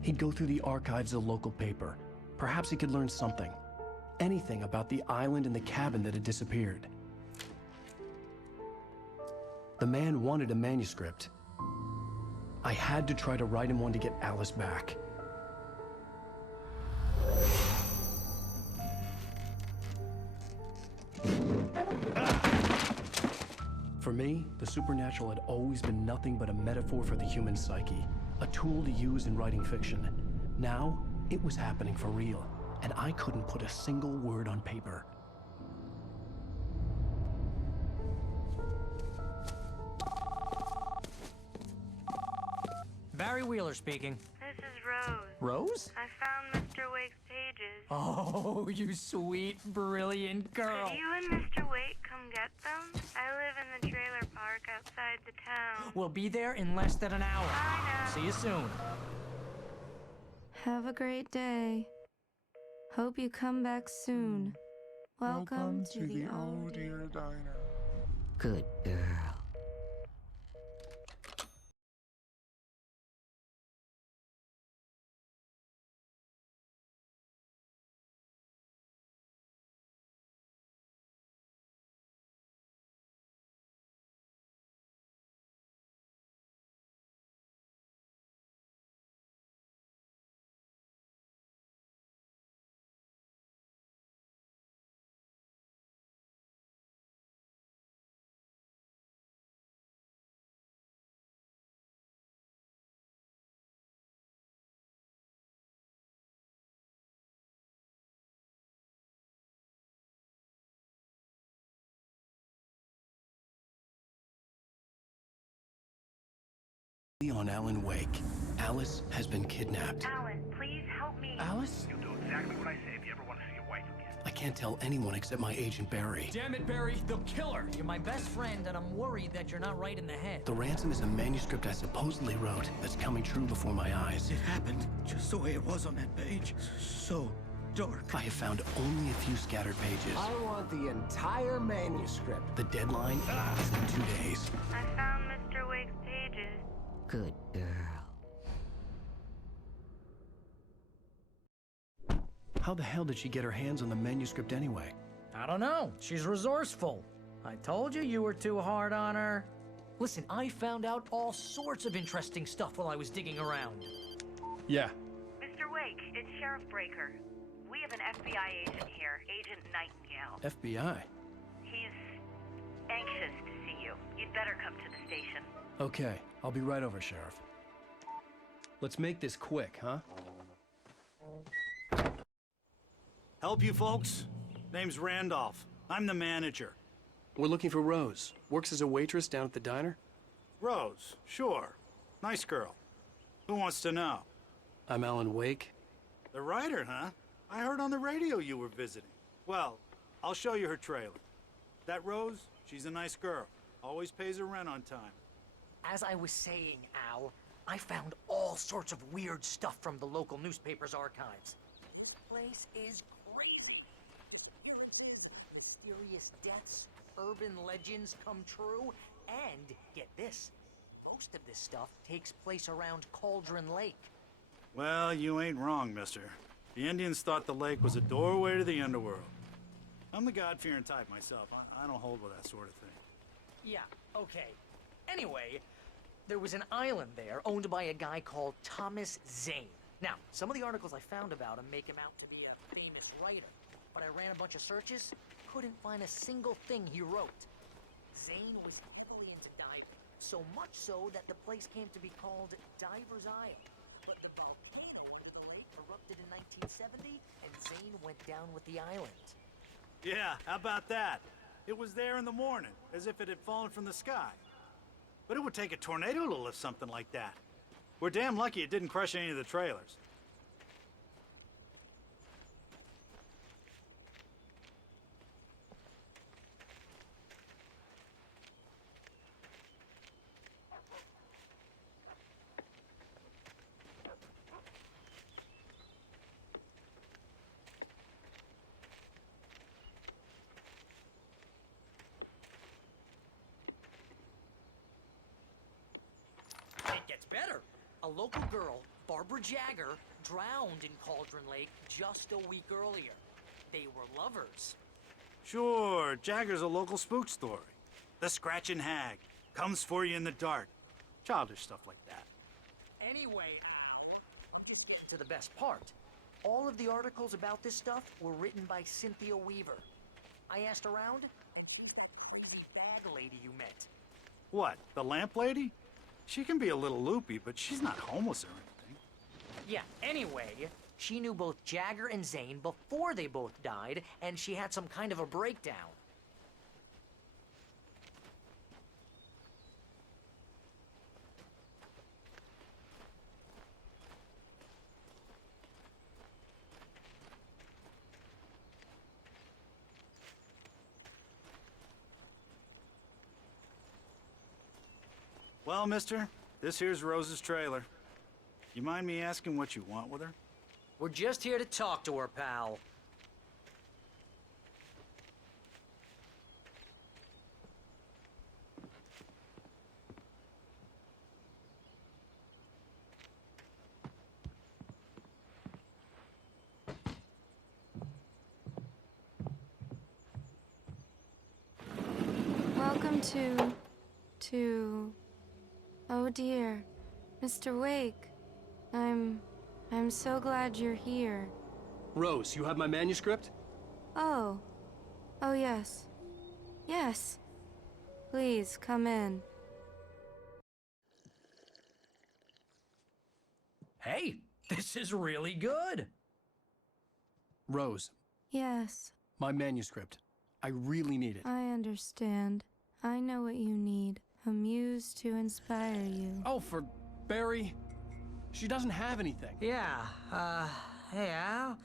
He'd go through the archives of the local paper. Perhaps he could learn something. Anything about the island and the cabin that had disappeared. The man wanted a manuscript. I had to try to write him one to get Alice back. For me, the supernatural had always been nothing but a metaphor for the human psyche, a tool to use in writing fiction. Now, it was happening for real, and I couldn't put a single word on paper. Barry Wheeler speaking. This is Rose. Rose? I found Mr. Wake's pages. Oh, you sweet, brilliant girl. Could you and Mr. Wake come get them? I live in the trailer park outside the town. We'll be there in less than an hour. Bye now. See you soon. Have a great day. Hope you come back soon. Welcome to the Oh Dear Diner. Good girl. On Alan Wake. Alice has been kidnapped. Alan, please help me. Alice? You'll do exactly what I say if you ever want to see your wife again. I can't tell anyone except my agent Barry. Damn it, Barry, they'll kill her. You're my best friend, and I'm worried that you're not right in the head. The ransom is a manuscript I supposedly wrote that's coming true before my eyes. It happened just the way it was on that page. So dark. I have found only a few scattered pages. I want the entire manuscript. The deadline is in 2 days. I found Mr. Wake's pages. Good girl. How the hell did she get her hands on the manuscript anyway? I don't know. She's resourceful. I told you were too hard on her. Listen, I found out all sorts of interesting stuff while I was digging around. Yeah. Mr. Wake, it's Sheriff Breaker. We have an FBI agent here, Agent Nightingale. FBI? He's anxious to see you. You'd better come to the station. Okay, I'll be right over, Sheriff. Let's make this quick, huh? Help you folks? Name's Randolph. I'm the manager. We're looking for Rose. Works as a waitress down at the diner. Rose, sure. Nice girl. Who wants to know? I'm Alan Wake. The writer, huh? I heard on the radio you were visiting. Well, I'll show you her trailer. That Rose, she's a nice girl. Always pays her rent on time. As I was saying, Al, I found all sorts of weird stuff from the local newspaper's archives. This place is crazy. Disappearances, mysterious deaths, urban legends come true, and get this, most of this stuff takes place around Cauldron Lake. Well, you ain't wrong, mister. The Indians thought the lake was a doorway to the underworld. I'm the God-fearing type myself. I don't hold with that sort of thing. Yeah, okay. Anyway, there was an island there owned by a guy called Thomas Zane. Now, some of the articles I found about him make him out to be a famous writer, but I ran a bunch of searches, couldn't find a single thing he wrote. Zane was heavily into diving, so much so that the place came to be called Diver's Isle. But the volcano under the lake erupted in 1970, and Zane went down with the island. Yeah, how about that? It was there in the morning, as if it had fallen from the sky. But it would take a tornado to lift something like that. We're damn lucky it didn't crush any of the trailers. It gets better. A local girl, Barbara Jagger, drowned in Cauldron Lake just a week earlier. They were lovers. Sure, Jagger's a local spook story. The Scratching Hag comes for you in the dark. Childish stuff like that. Anyway, Al, I'm just getting to the best part. All of the articles about this stuff were written by Cynthia Weaver. I asked around, and she's that crazy bag lady you met. What, the lamp lady? She can be a little loopy, but she's not homeless or anything. Yeah, anyway, she knew both Jagger and Zane before they both died, and she had some kind of a breakdown. Well, mister, this here's Rose's trailer. You mind me asking what you want with her? We're just here to talk to her, pal. Welcome to... Oh dear, Mr. Wake. I'm so glad you're here. Rose, you have my manuscript? Oh. Oh yes. Yes. Please, come in. Hey, this is really good. Rose, Yes, my manuscript. I really need it. I understand. I know what you need. A muse to inspire you. Oh, for Barry? She doesn't have anything. Yeah, hey, Al?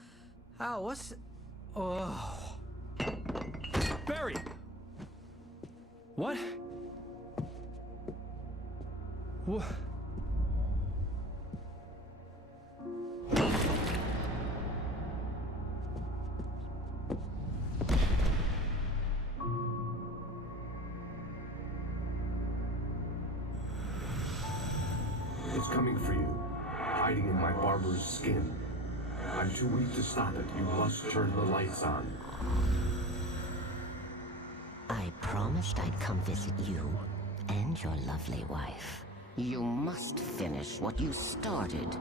Al, Oh. Barry! What? What? It's coming for you, hiding in my barber's skin. I'm too weak to stop it. You must turn the lights on. I promised I'd come visit you and your lovely wife. You must finish what you started.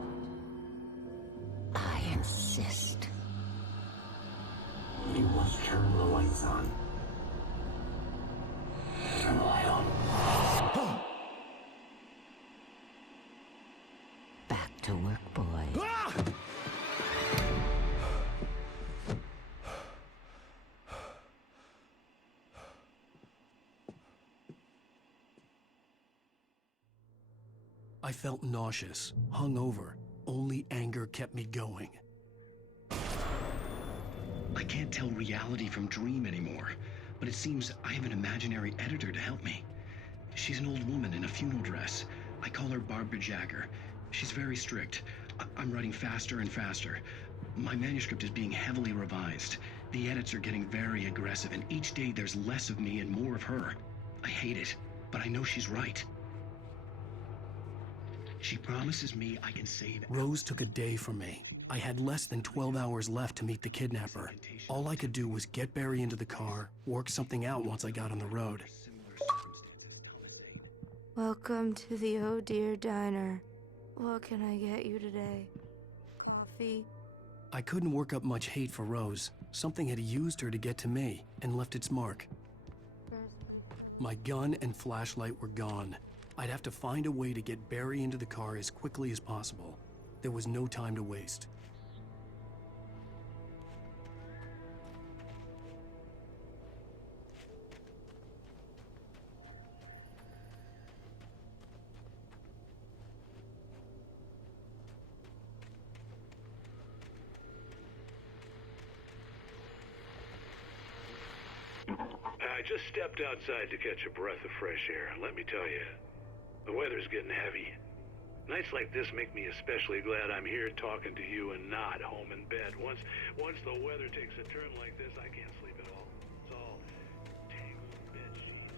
I insist. You must turn the lights on. Turn the light on. Back to work, boy. I felt nauseous, hungover. Only anger kept me going. I can't tell reality from dream anymore, but it seems I have an imaginary editor to help me. She's an old woman in a funeral dress. I call her Barbara Jagger. She's very strict. I'm writing faster and faster. My manuscript is being heavily revised. The edits are getting very aggressive, and each day there's less of me and more of her. I hate it, but I know she's right. She promises me I can save... Rose took a day from me. I had less than 12 hours left to meet the kidnapper. All I could do was get Barry into the car, work something out once I got on the road. Welcome to the Oh Dear Diner. What can I get you today? Coffee? I couldn't work up much hate for Rose. Something had used her to get to me and left its mark. My gun and flashlight were gone. I'd have to find a way to get Barry into the car as quickly as possible. There was no time to waste. I just stepped outside to catch a breath of fresh air, and let me tell you, the weather's getting heavy. Nights like this make me especially glad I'm here talking to you and not home in bed. Once the weather takes a turn like this, I can't sleep at all. It's all tangled bed sheets.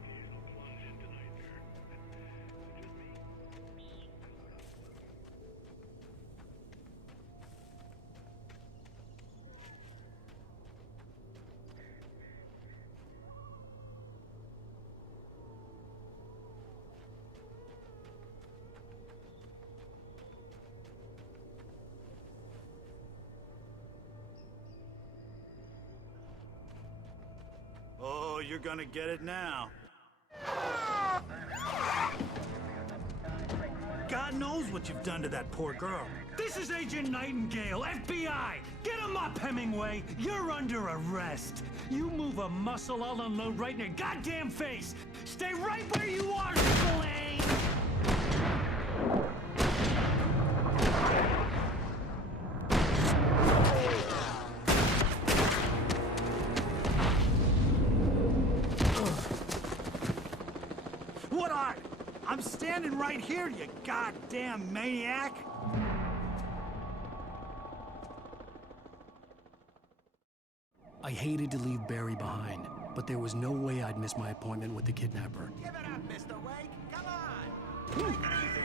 Occasional plunge into nightmare. Just me. Oh, you're gonna get it now. God knows what you've done to that poor girl. This is Agent Nightingale, FBI! Get him up, Hemingway! You're under arrest! You move a muscle, I'll unload right in your goddamn face! Stay right where you are, Spillane! What are? I'm standing right here, you goddamn maniac! I hated to leave Barry behind, but there was no way I'd miss my appointment with the kidnapper. Give it up, Mr. Wake. Come on. Take it easy.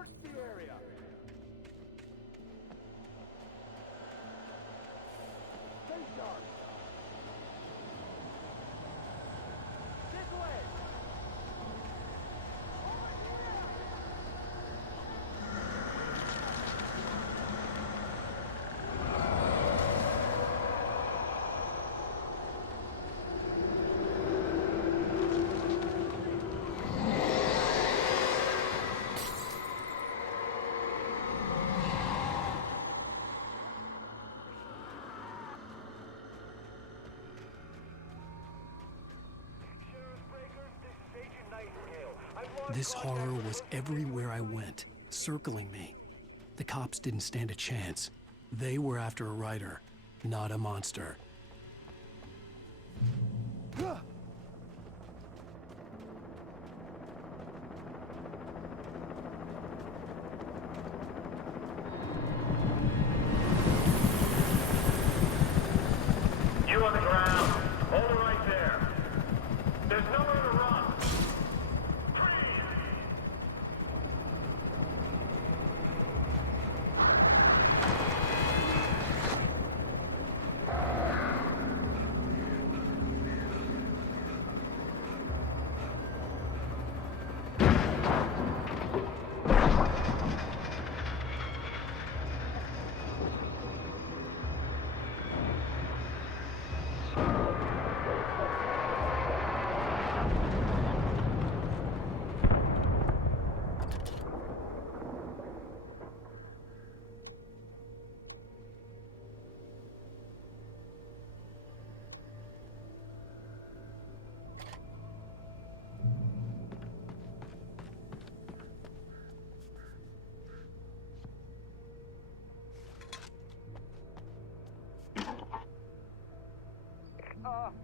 Search the area. Stay sharp. This way. This horror was everywhere I went, circling me. The cops didn't stand a chance. They were after a writer, not a monster. You on the ground. Hold it right there. There's nowhere to run.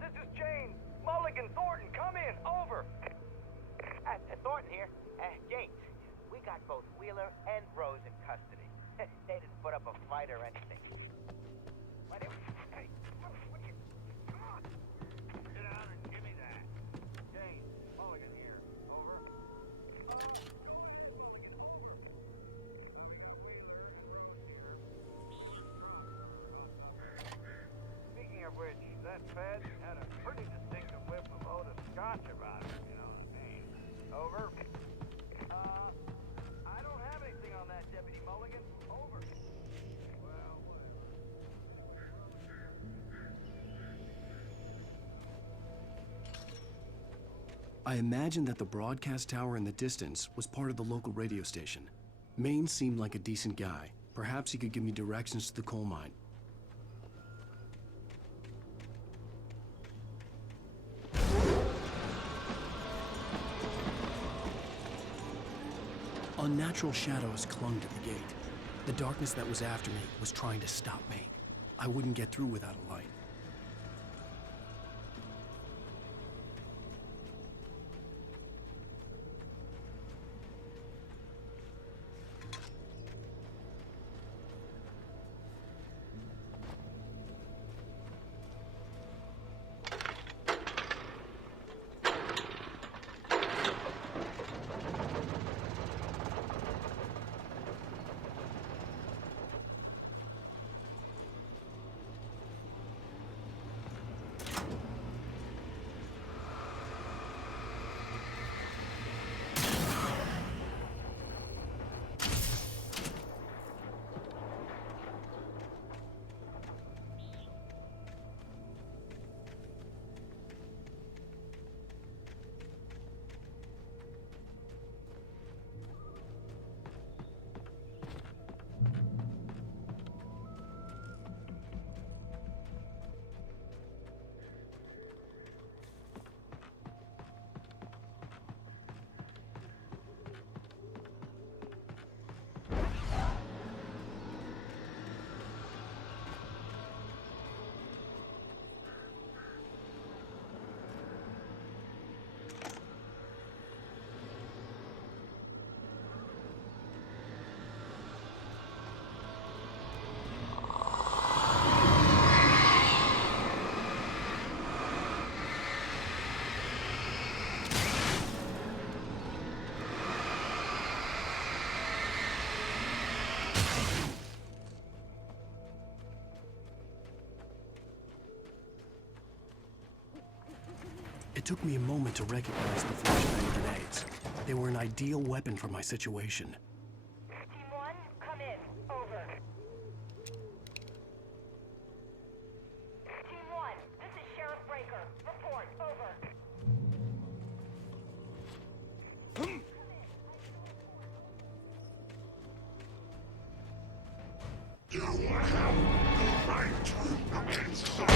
This is James. Mulligan, Thornton, come in. Over. Thornton here. James, we got both Wheeler and Rose in custody. They didn't put up a fight or anything. But it was... Hey, come on. Get out and give me that. James, Mulligan here. Over. Speaking of which, that Fed had a pretty distinctive whip of Otis Scotch about it, you know. Over. I don't have anything on that, Deputy Mulligan. Over. Well, I imagined that the broadcast tower in the distance was part of the local radio station. Maine seemed like a decent guy. Perhaps he could give me directions to the coal mine. Unnatural shadows clung to the gate. The darkness that was after me was trying to stop me. I wouldn't get through without a light. took me a moment to recognize the flashbang grenades. They were an ideal weapon for my situation. Team 1, come in. Over. Team 1, this is Sheriff Breaker. Report. Over. You have the right against us.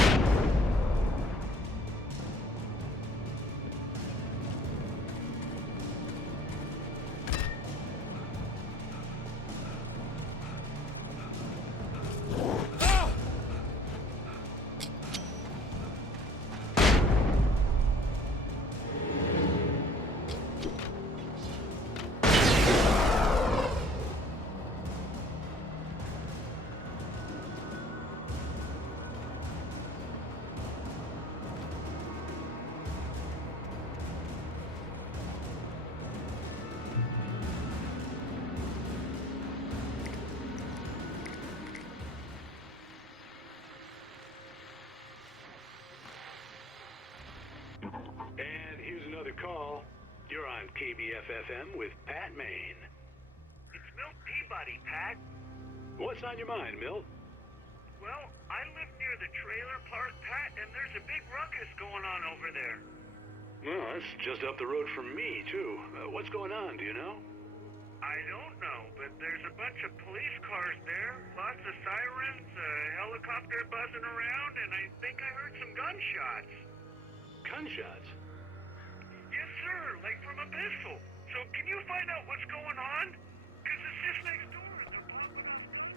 And here's another call. You're on KBF-FM with Pat Maine. It's Milt Peabody, Pat. What's on your mind, Milt? Well, I live near the trailer park, Pat, and there's a big ruckus going on over there. Well, that's just up the road from me, too. What's going on, do you know? I don't know, but there's a bunch of police cars there, lots of sirens, a helicopter buzzing around, and I think I heard some gunshots. Gunshots? Yes, sir, like from a pistol. So can you find out what's going on? Because it's just next door, and they're popping off guns.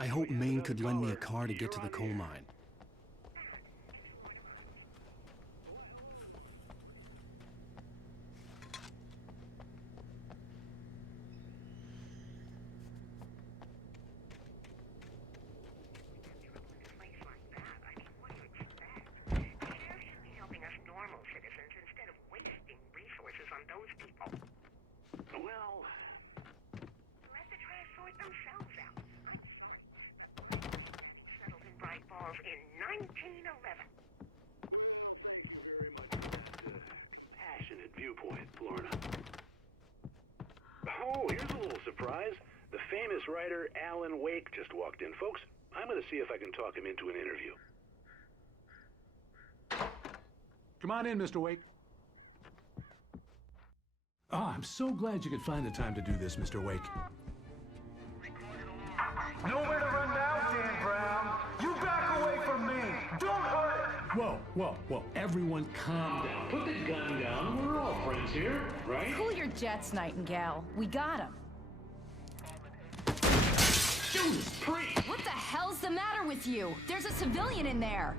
I hope Maine could lend me a car to get to the coal mine. Well, Let the trash sort themselves out. I'm sorry, but having settled in Bright Falls in 1911. very much that passionate viewpoint, Lorna. Oh, here's a little surprise. The famous writer Alan Wake just walked in. Folks, I'm going to see if I can talk him into an interview. Come on in, Mr. Wake. Oh, I'm so glad you could find the time to do this, Mr. Wake. Nowhere to run now, Dan Whoa, whoa, whoa. Everyone calm down. Put the gun down. We're all friends here, right? Cool your jets, Nightingale. We got him. Judas Priest! What the hell's the matter with you? There's a civilian in there.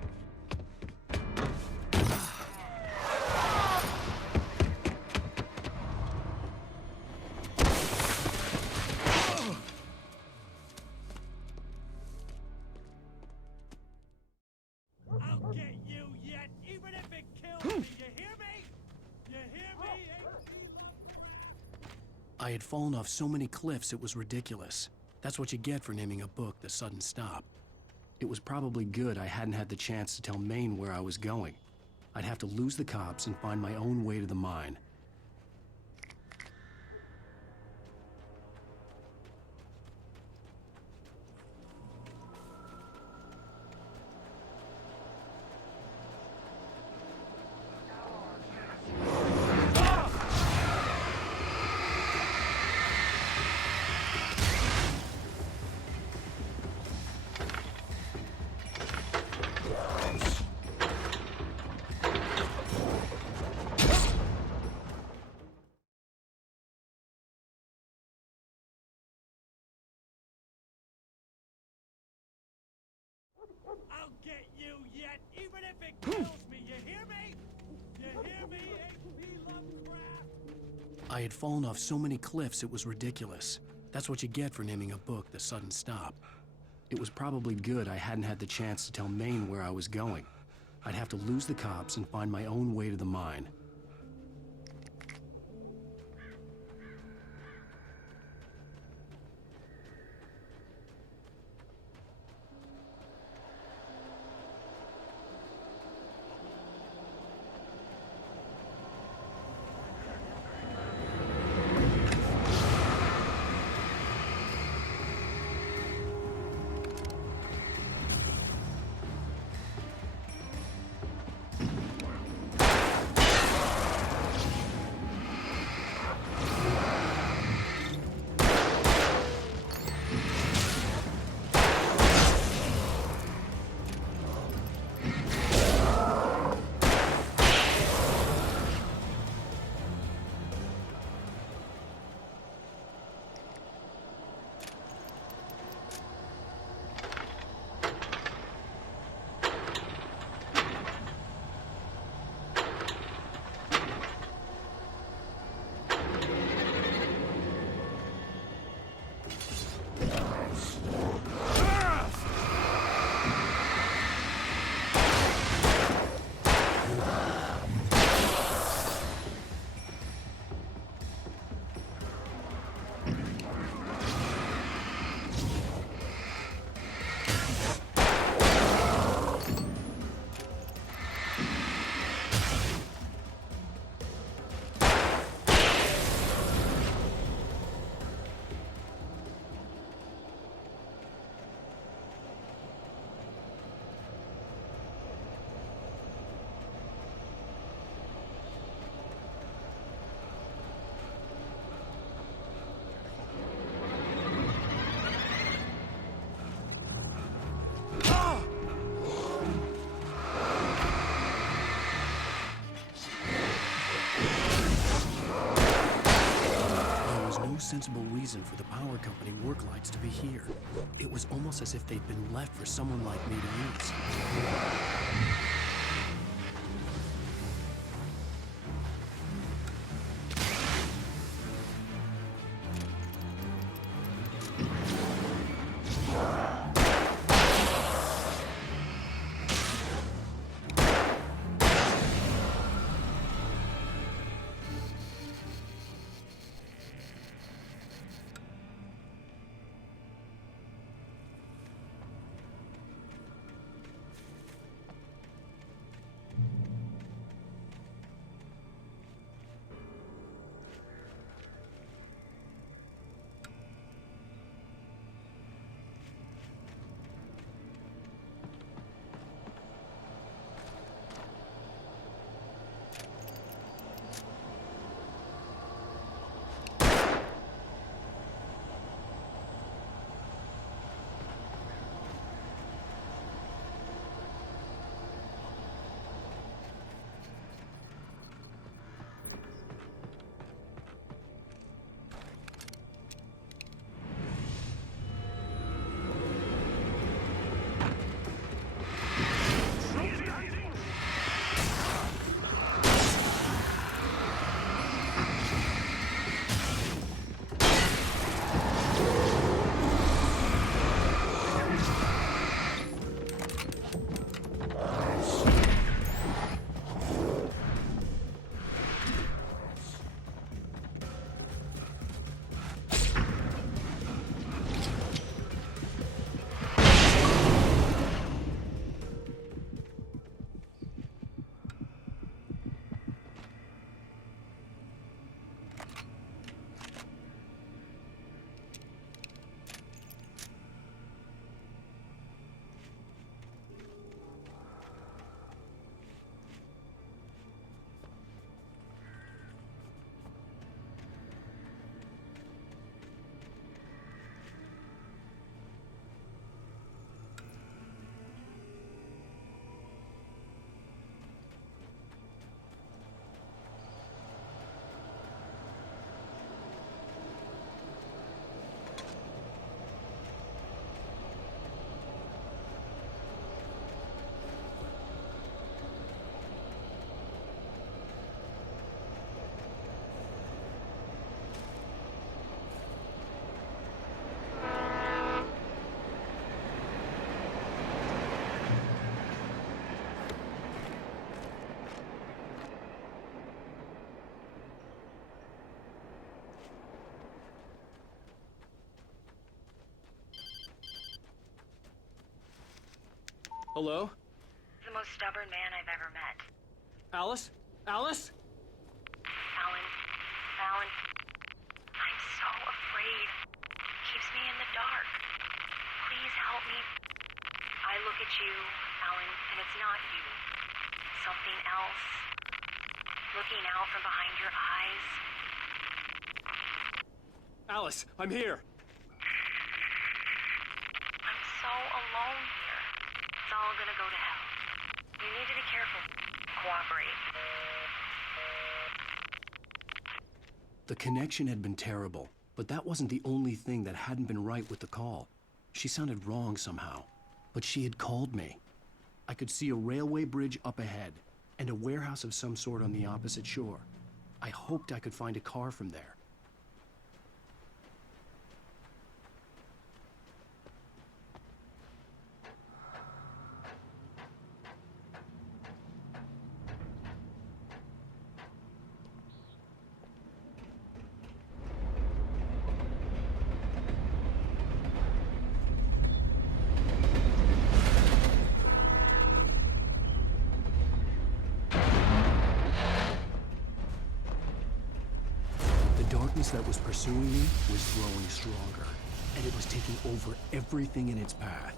I'll get you yet, even if it kills me. You hear me? You hear me? I had fallen off so many cliffs it was ridiculous. That's what you get for naming a book The Sudden Stop. It was probably good I hadn't had the chance to tell Maine where I was going. I'd have to lose the cops and find my own way to the mine. I'll get you yet, even if it kills me. You hear me? You hear me? H.P. Lovecraft? I had fallen off so many cliffs it was ridiculous. That's what you get for naming a book The Sudden Stop. It was probably good I hadn't had the chance to tell Maine where I was going. I'd have to lose the cops and find my own way to the mine. Sensible reason for the power company work lights to be here. It was almost as if they'd been left for someone like me to use. Hello? The most stubborn man I've ever met. Alice? Alice? Alan. Alan. I'm so afraid. Keeps me in the dark. Please help me. I look at you, Alan, and it's not you. Something else. Looking out from behind your eyes. Alice, I'm here. I'm so alone here. It's all gonna go to hell. You need to be careful. Cooperate. The connection had been terrible, but that wasn't the only thing that hadn't been right with the call. She sounded wrong somehow, but she had called me. I could see a railway bridge up ahead, and a warehouse of some sort on the opposite shore. I hoped I could find a car from there. The darkness that was pursuing me was growing stronger, and it was taking over everything in its path.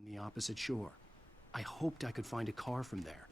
On the opposite shore. I hoped I could find a car from there.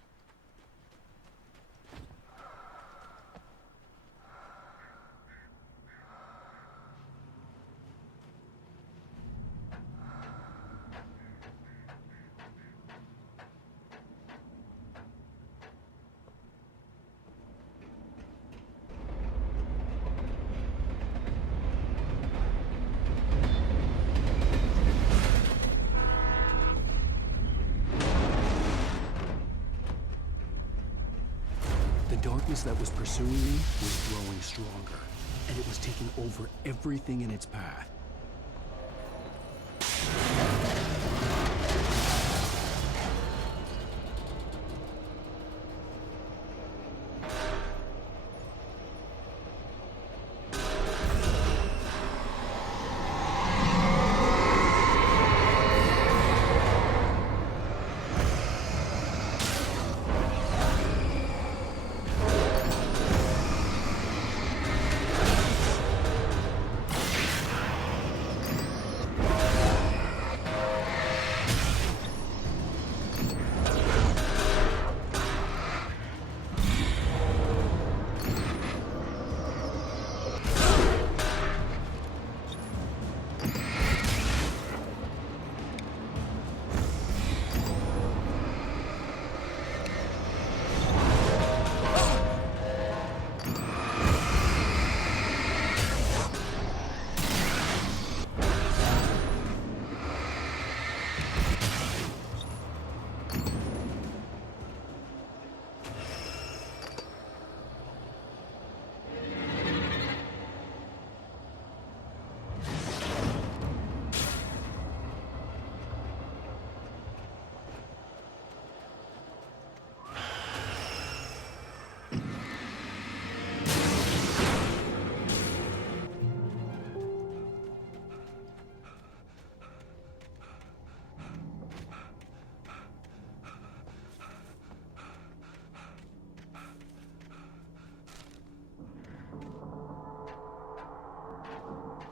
The darkness that was pursuing me was growing stronger, and it was taking over everything in its path.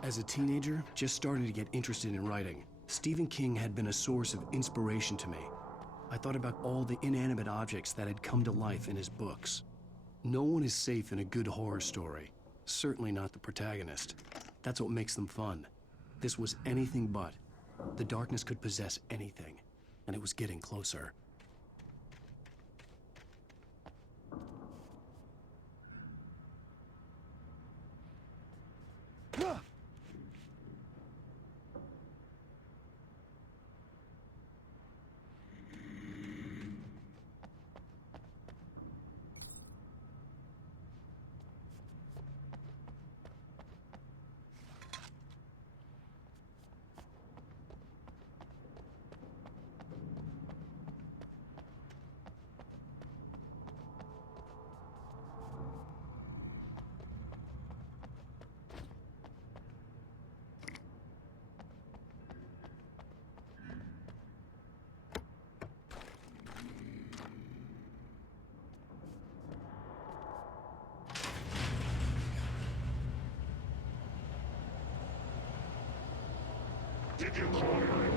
As a teenager, just starting to get interested in writing, Stephen King had been a source of inspiration to me. I thought about all the inanimate objects that had come to life in his books. No one is safe in a good horror story. Certainly not the protagonist. That's what makes them fun. This was anything but. The darkness could possess anything, and it was getting closer. did you call her?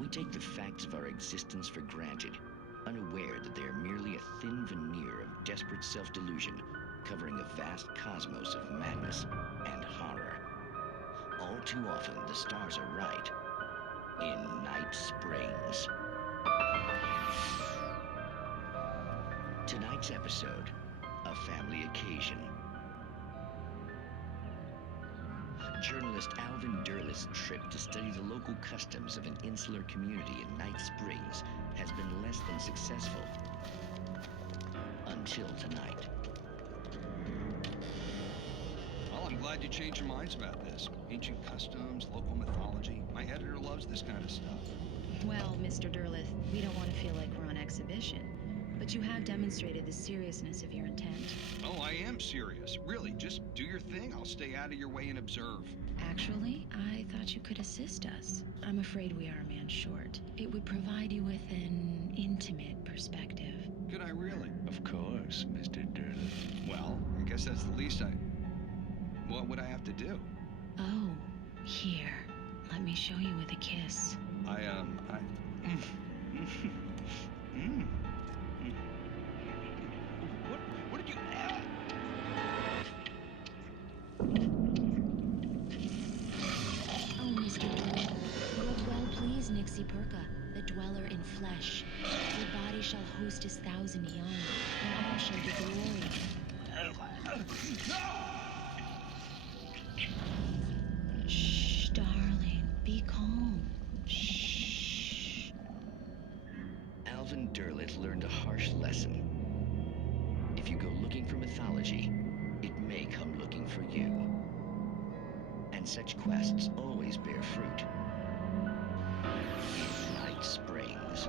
We take the facts of our existence for granted, unaware that they are merely a thin veneer of desperate self-delusion covering a vast cosmos of madness and horror. All too often, the stars are right. In Night Springs. Tonight's episode, a family occasion. Journalist Alvin Derlis' trip to study the local customs of an insular community in Night Springs has been less than successful. Until tonight. Well, I'm glad you changed your minds about this. Ancient customs, local mythology. My editor loves this kind of stuff. Well, Mr. Derlith, we don't want to feel like we're on exhibition. But you have demonstrated the seriousness of your intent. Oh, I am serious. Really, just do your thing. I'll stay out of your way and observe. Actually, I thought you could assist us. I'm afraid we are a man short. It would provide you with an intimate perspective. Could I really? Of course, Mr. Derlith. Well, I guess that's the least What would I have to do? Oh, here. Let me show you with a kiss. What did you... Oh, Mr. Derlith, you have well pleased Nixie Perka, the dweller in flesh. Your body shall host his 1,000 young, and all shall be glory. Shh, darling, be calm. Shh. Alvin Derlith learned a harsh lesson. If you go looking for mythology, it may come looking for you. And such quests always bear fruit. In Night Springs.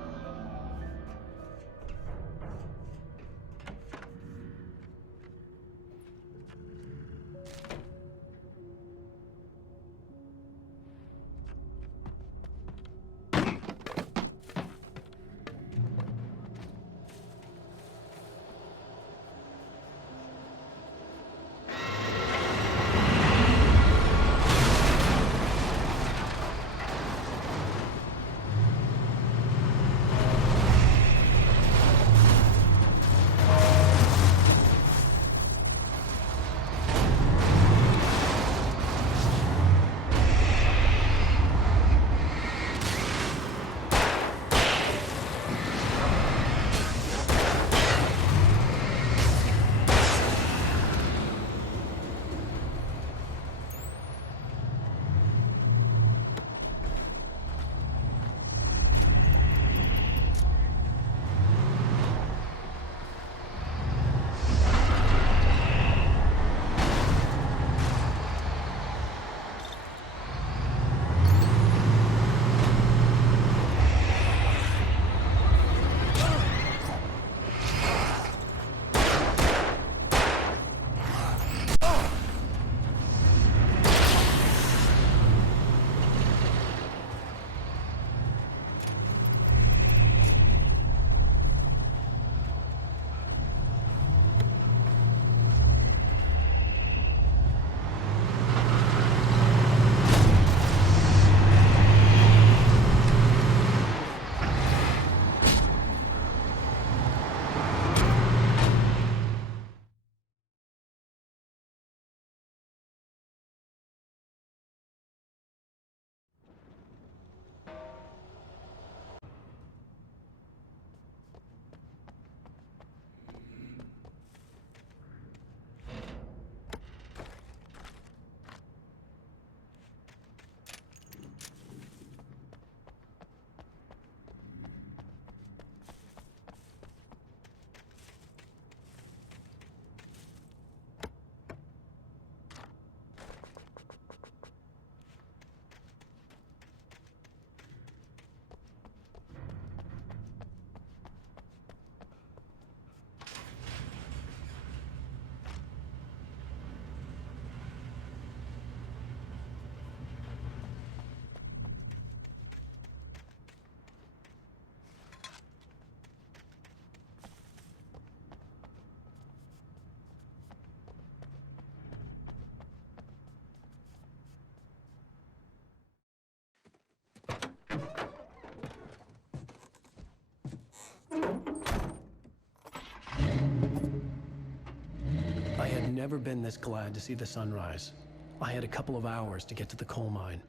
I had never been this glad to see the sunrise. I had a couple of hours to get to the coal mine.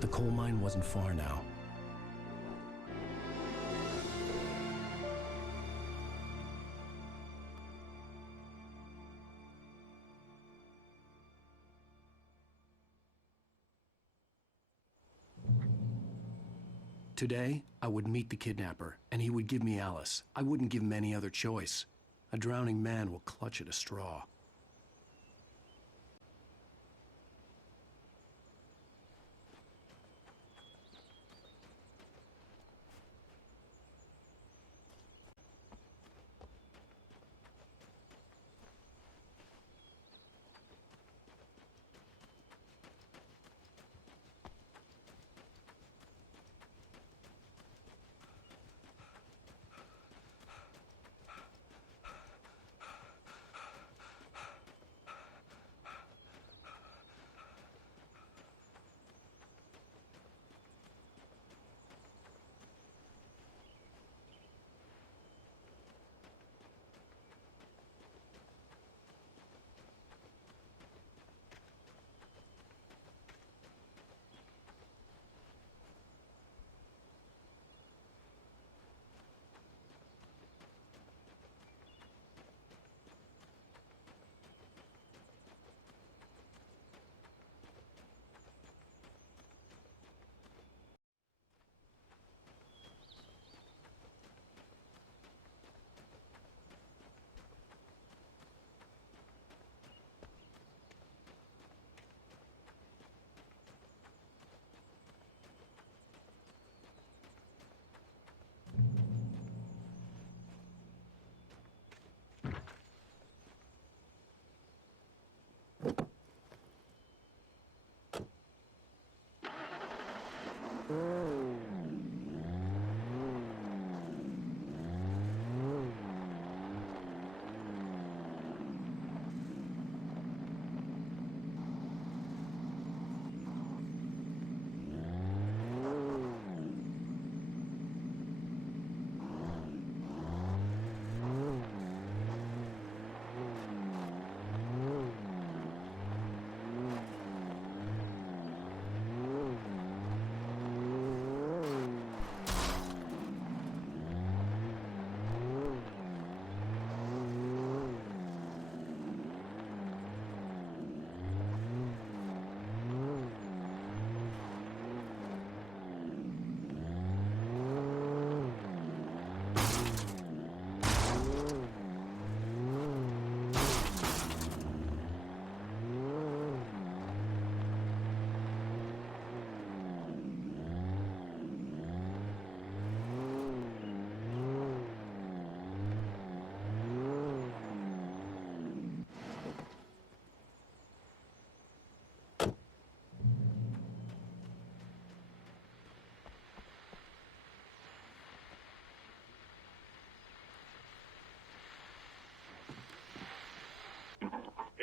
The coal mine wasn't far now. Today, I would meet the kidnapper, and he would give me Alice. I wouldn't give him any other choice. A drowning man will clutch at a straw.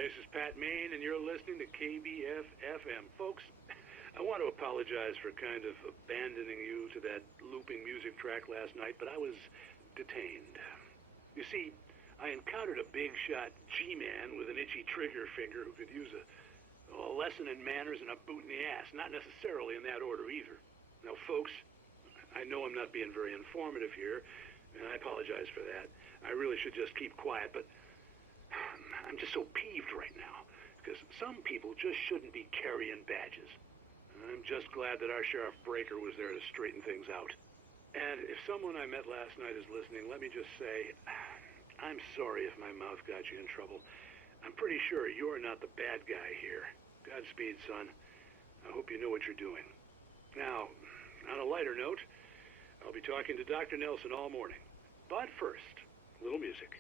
This is Pat Main, and you're listening to KBF-FM. Folks, I want to apologize for kind of abandoning you to that looping music track last night, but I was detained. You see, I encountered a big-shot G-man with an itchy trigger finger who could use a lesson in manners and a boot in the ass, not necessarily in that order either. Now, folks, I know I'm not being very informative here, and I apologize for that. I really should just keep quiet, but I'm just so peeved right now, because some people just shouldn't be carrying badges. I'm just glad that our Sheriff Breaker was there to straighten things out. And if someone I met last night is listening, let me just say, I'm sorry if my mouth got you in trouble. I'm pretty sure you're not the bad guy here. Godspeed, son. I hope you know what you're doing. Now, on a lighter note, I'll be talking to Dr. Nelson all morning. But first, a little music.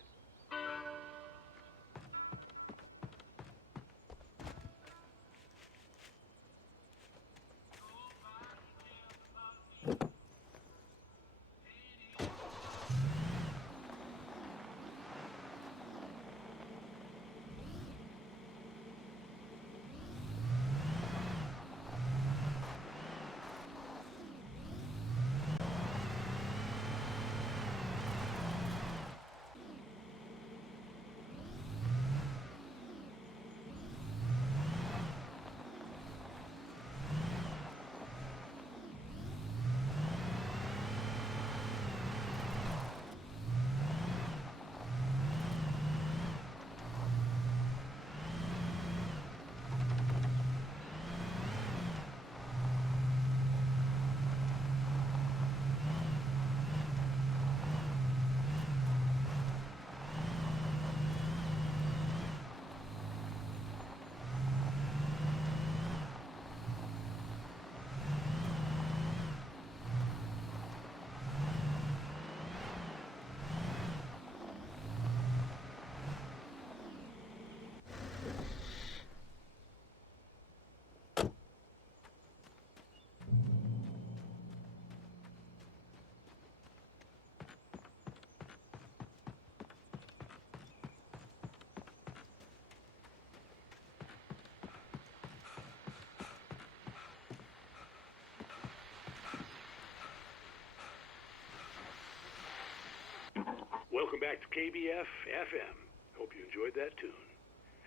welcome back to KBF FM. Hope you enjoyed that tune.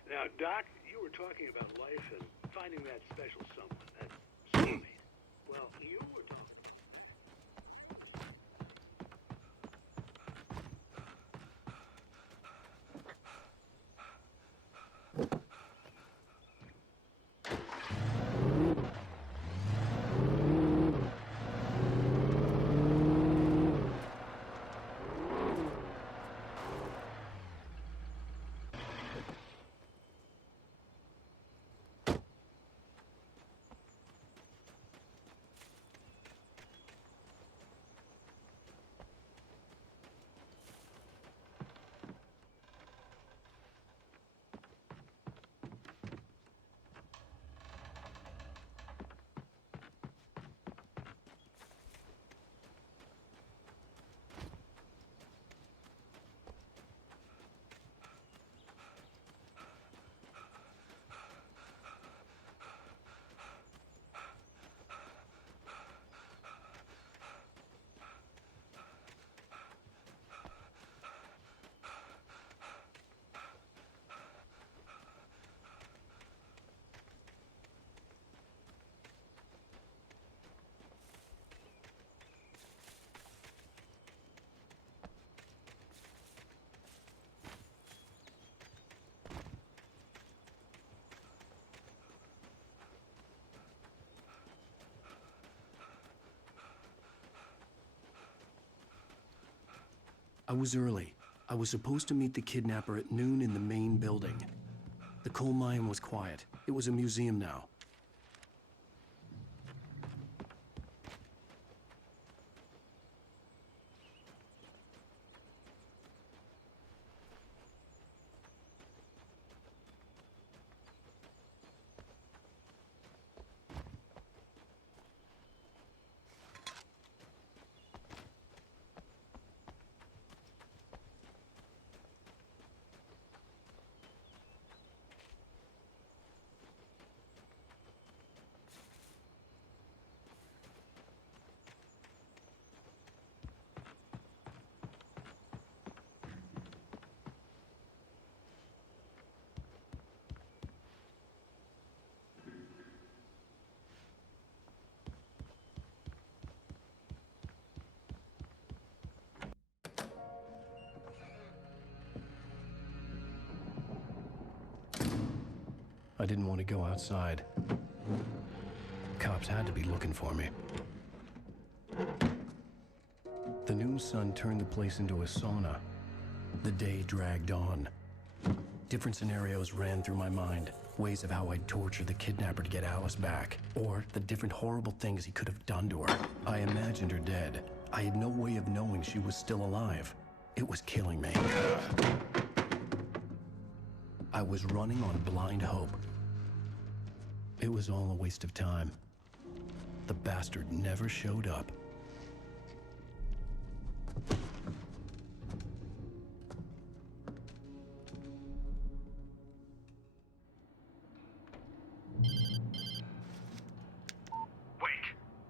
Now, Doc, you were talking about life and finding that special someone, that soulmate. Well, you were talking... I was early. I was supposed to meet the kidnapper at noon in the main building. The coal mine was quiet. It was a museum now. I didn't want to go outside. Cops had to be looking for me. The noon sun turned the place into a sauna. The day dragged on. Different scenarios ran through my mind. Ways of how I'd torture the kidnapper to get Alice back. Or the different horrible things he could have done to her. I imagined her dead. I had no way of knowing she was still alive. It was killing me. I was running on blind hope. It was all a waste of time. The bastard never showed up.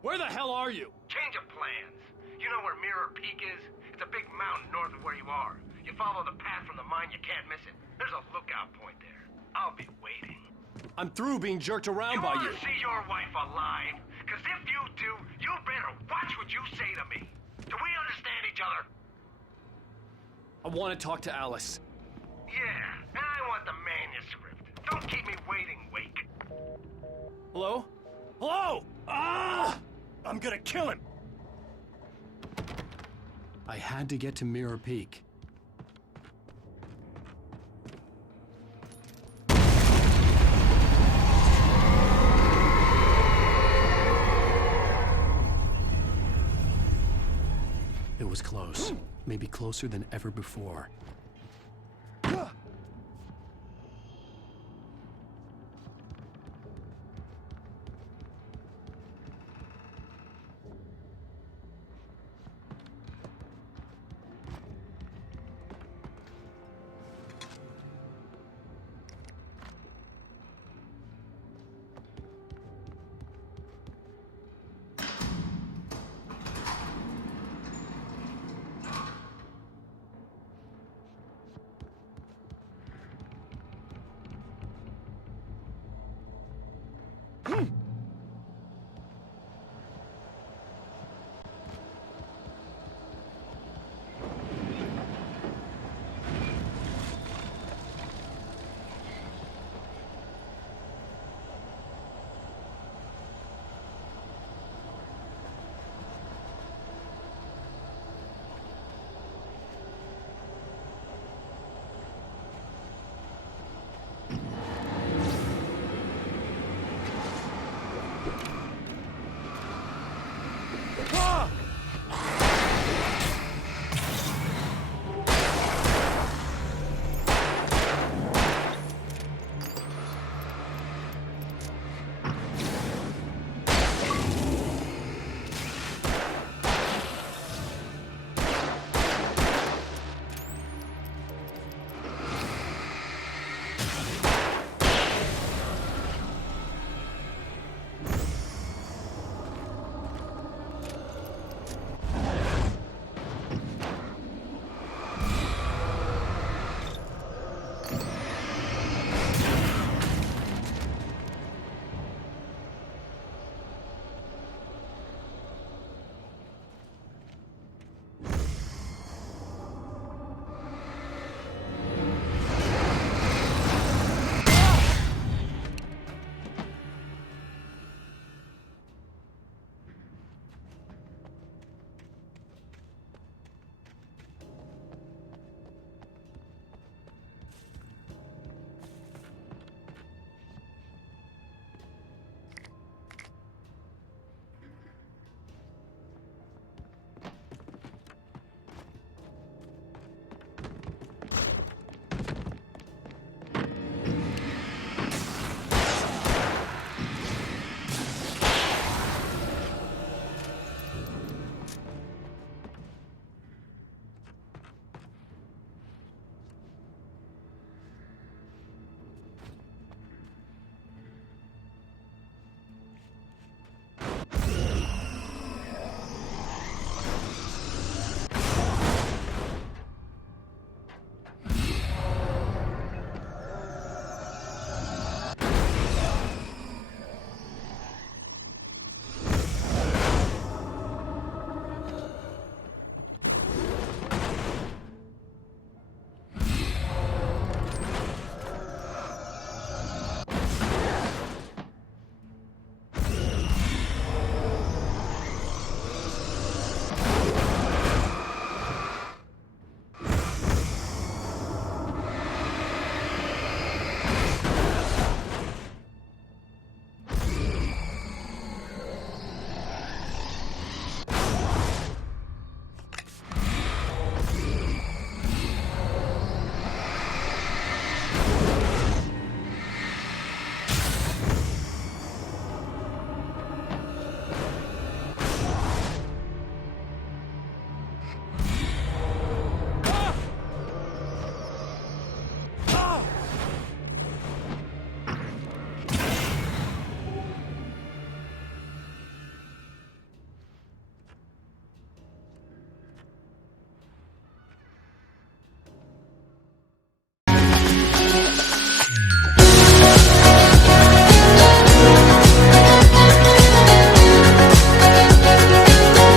Where the hell are you? Change of plans. You know where Mirror Peak is? It's a big mountain north of where you are. You follow the path from the mine, you can't miss it. There's a lookout point there. I'll be waiting. I'm through being jerked around by you. You wanna see your wife alive? Cause if you do, you better watch what you say to me. Do we understand each other? I want to talk to Alice. Yeah, and I want the manuscript. Don't keep me waiting, Wake. Hello? Hello! Ah! I'm gonna kill him! I had to get to Mirror Peak. It was close. Maybe closer than ever before.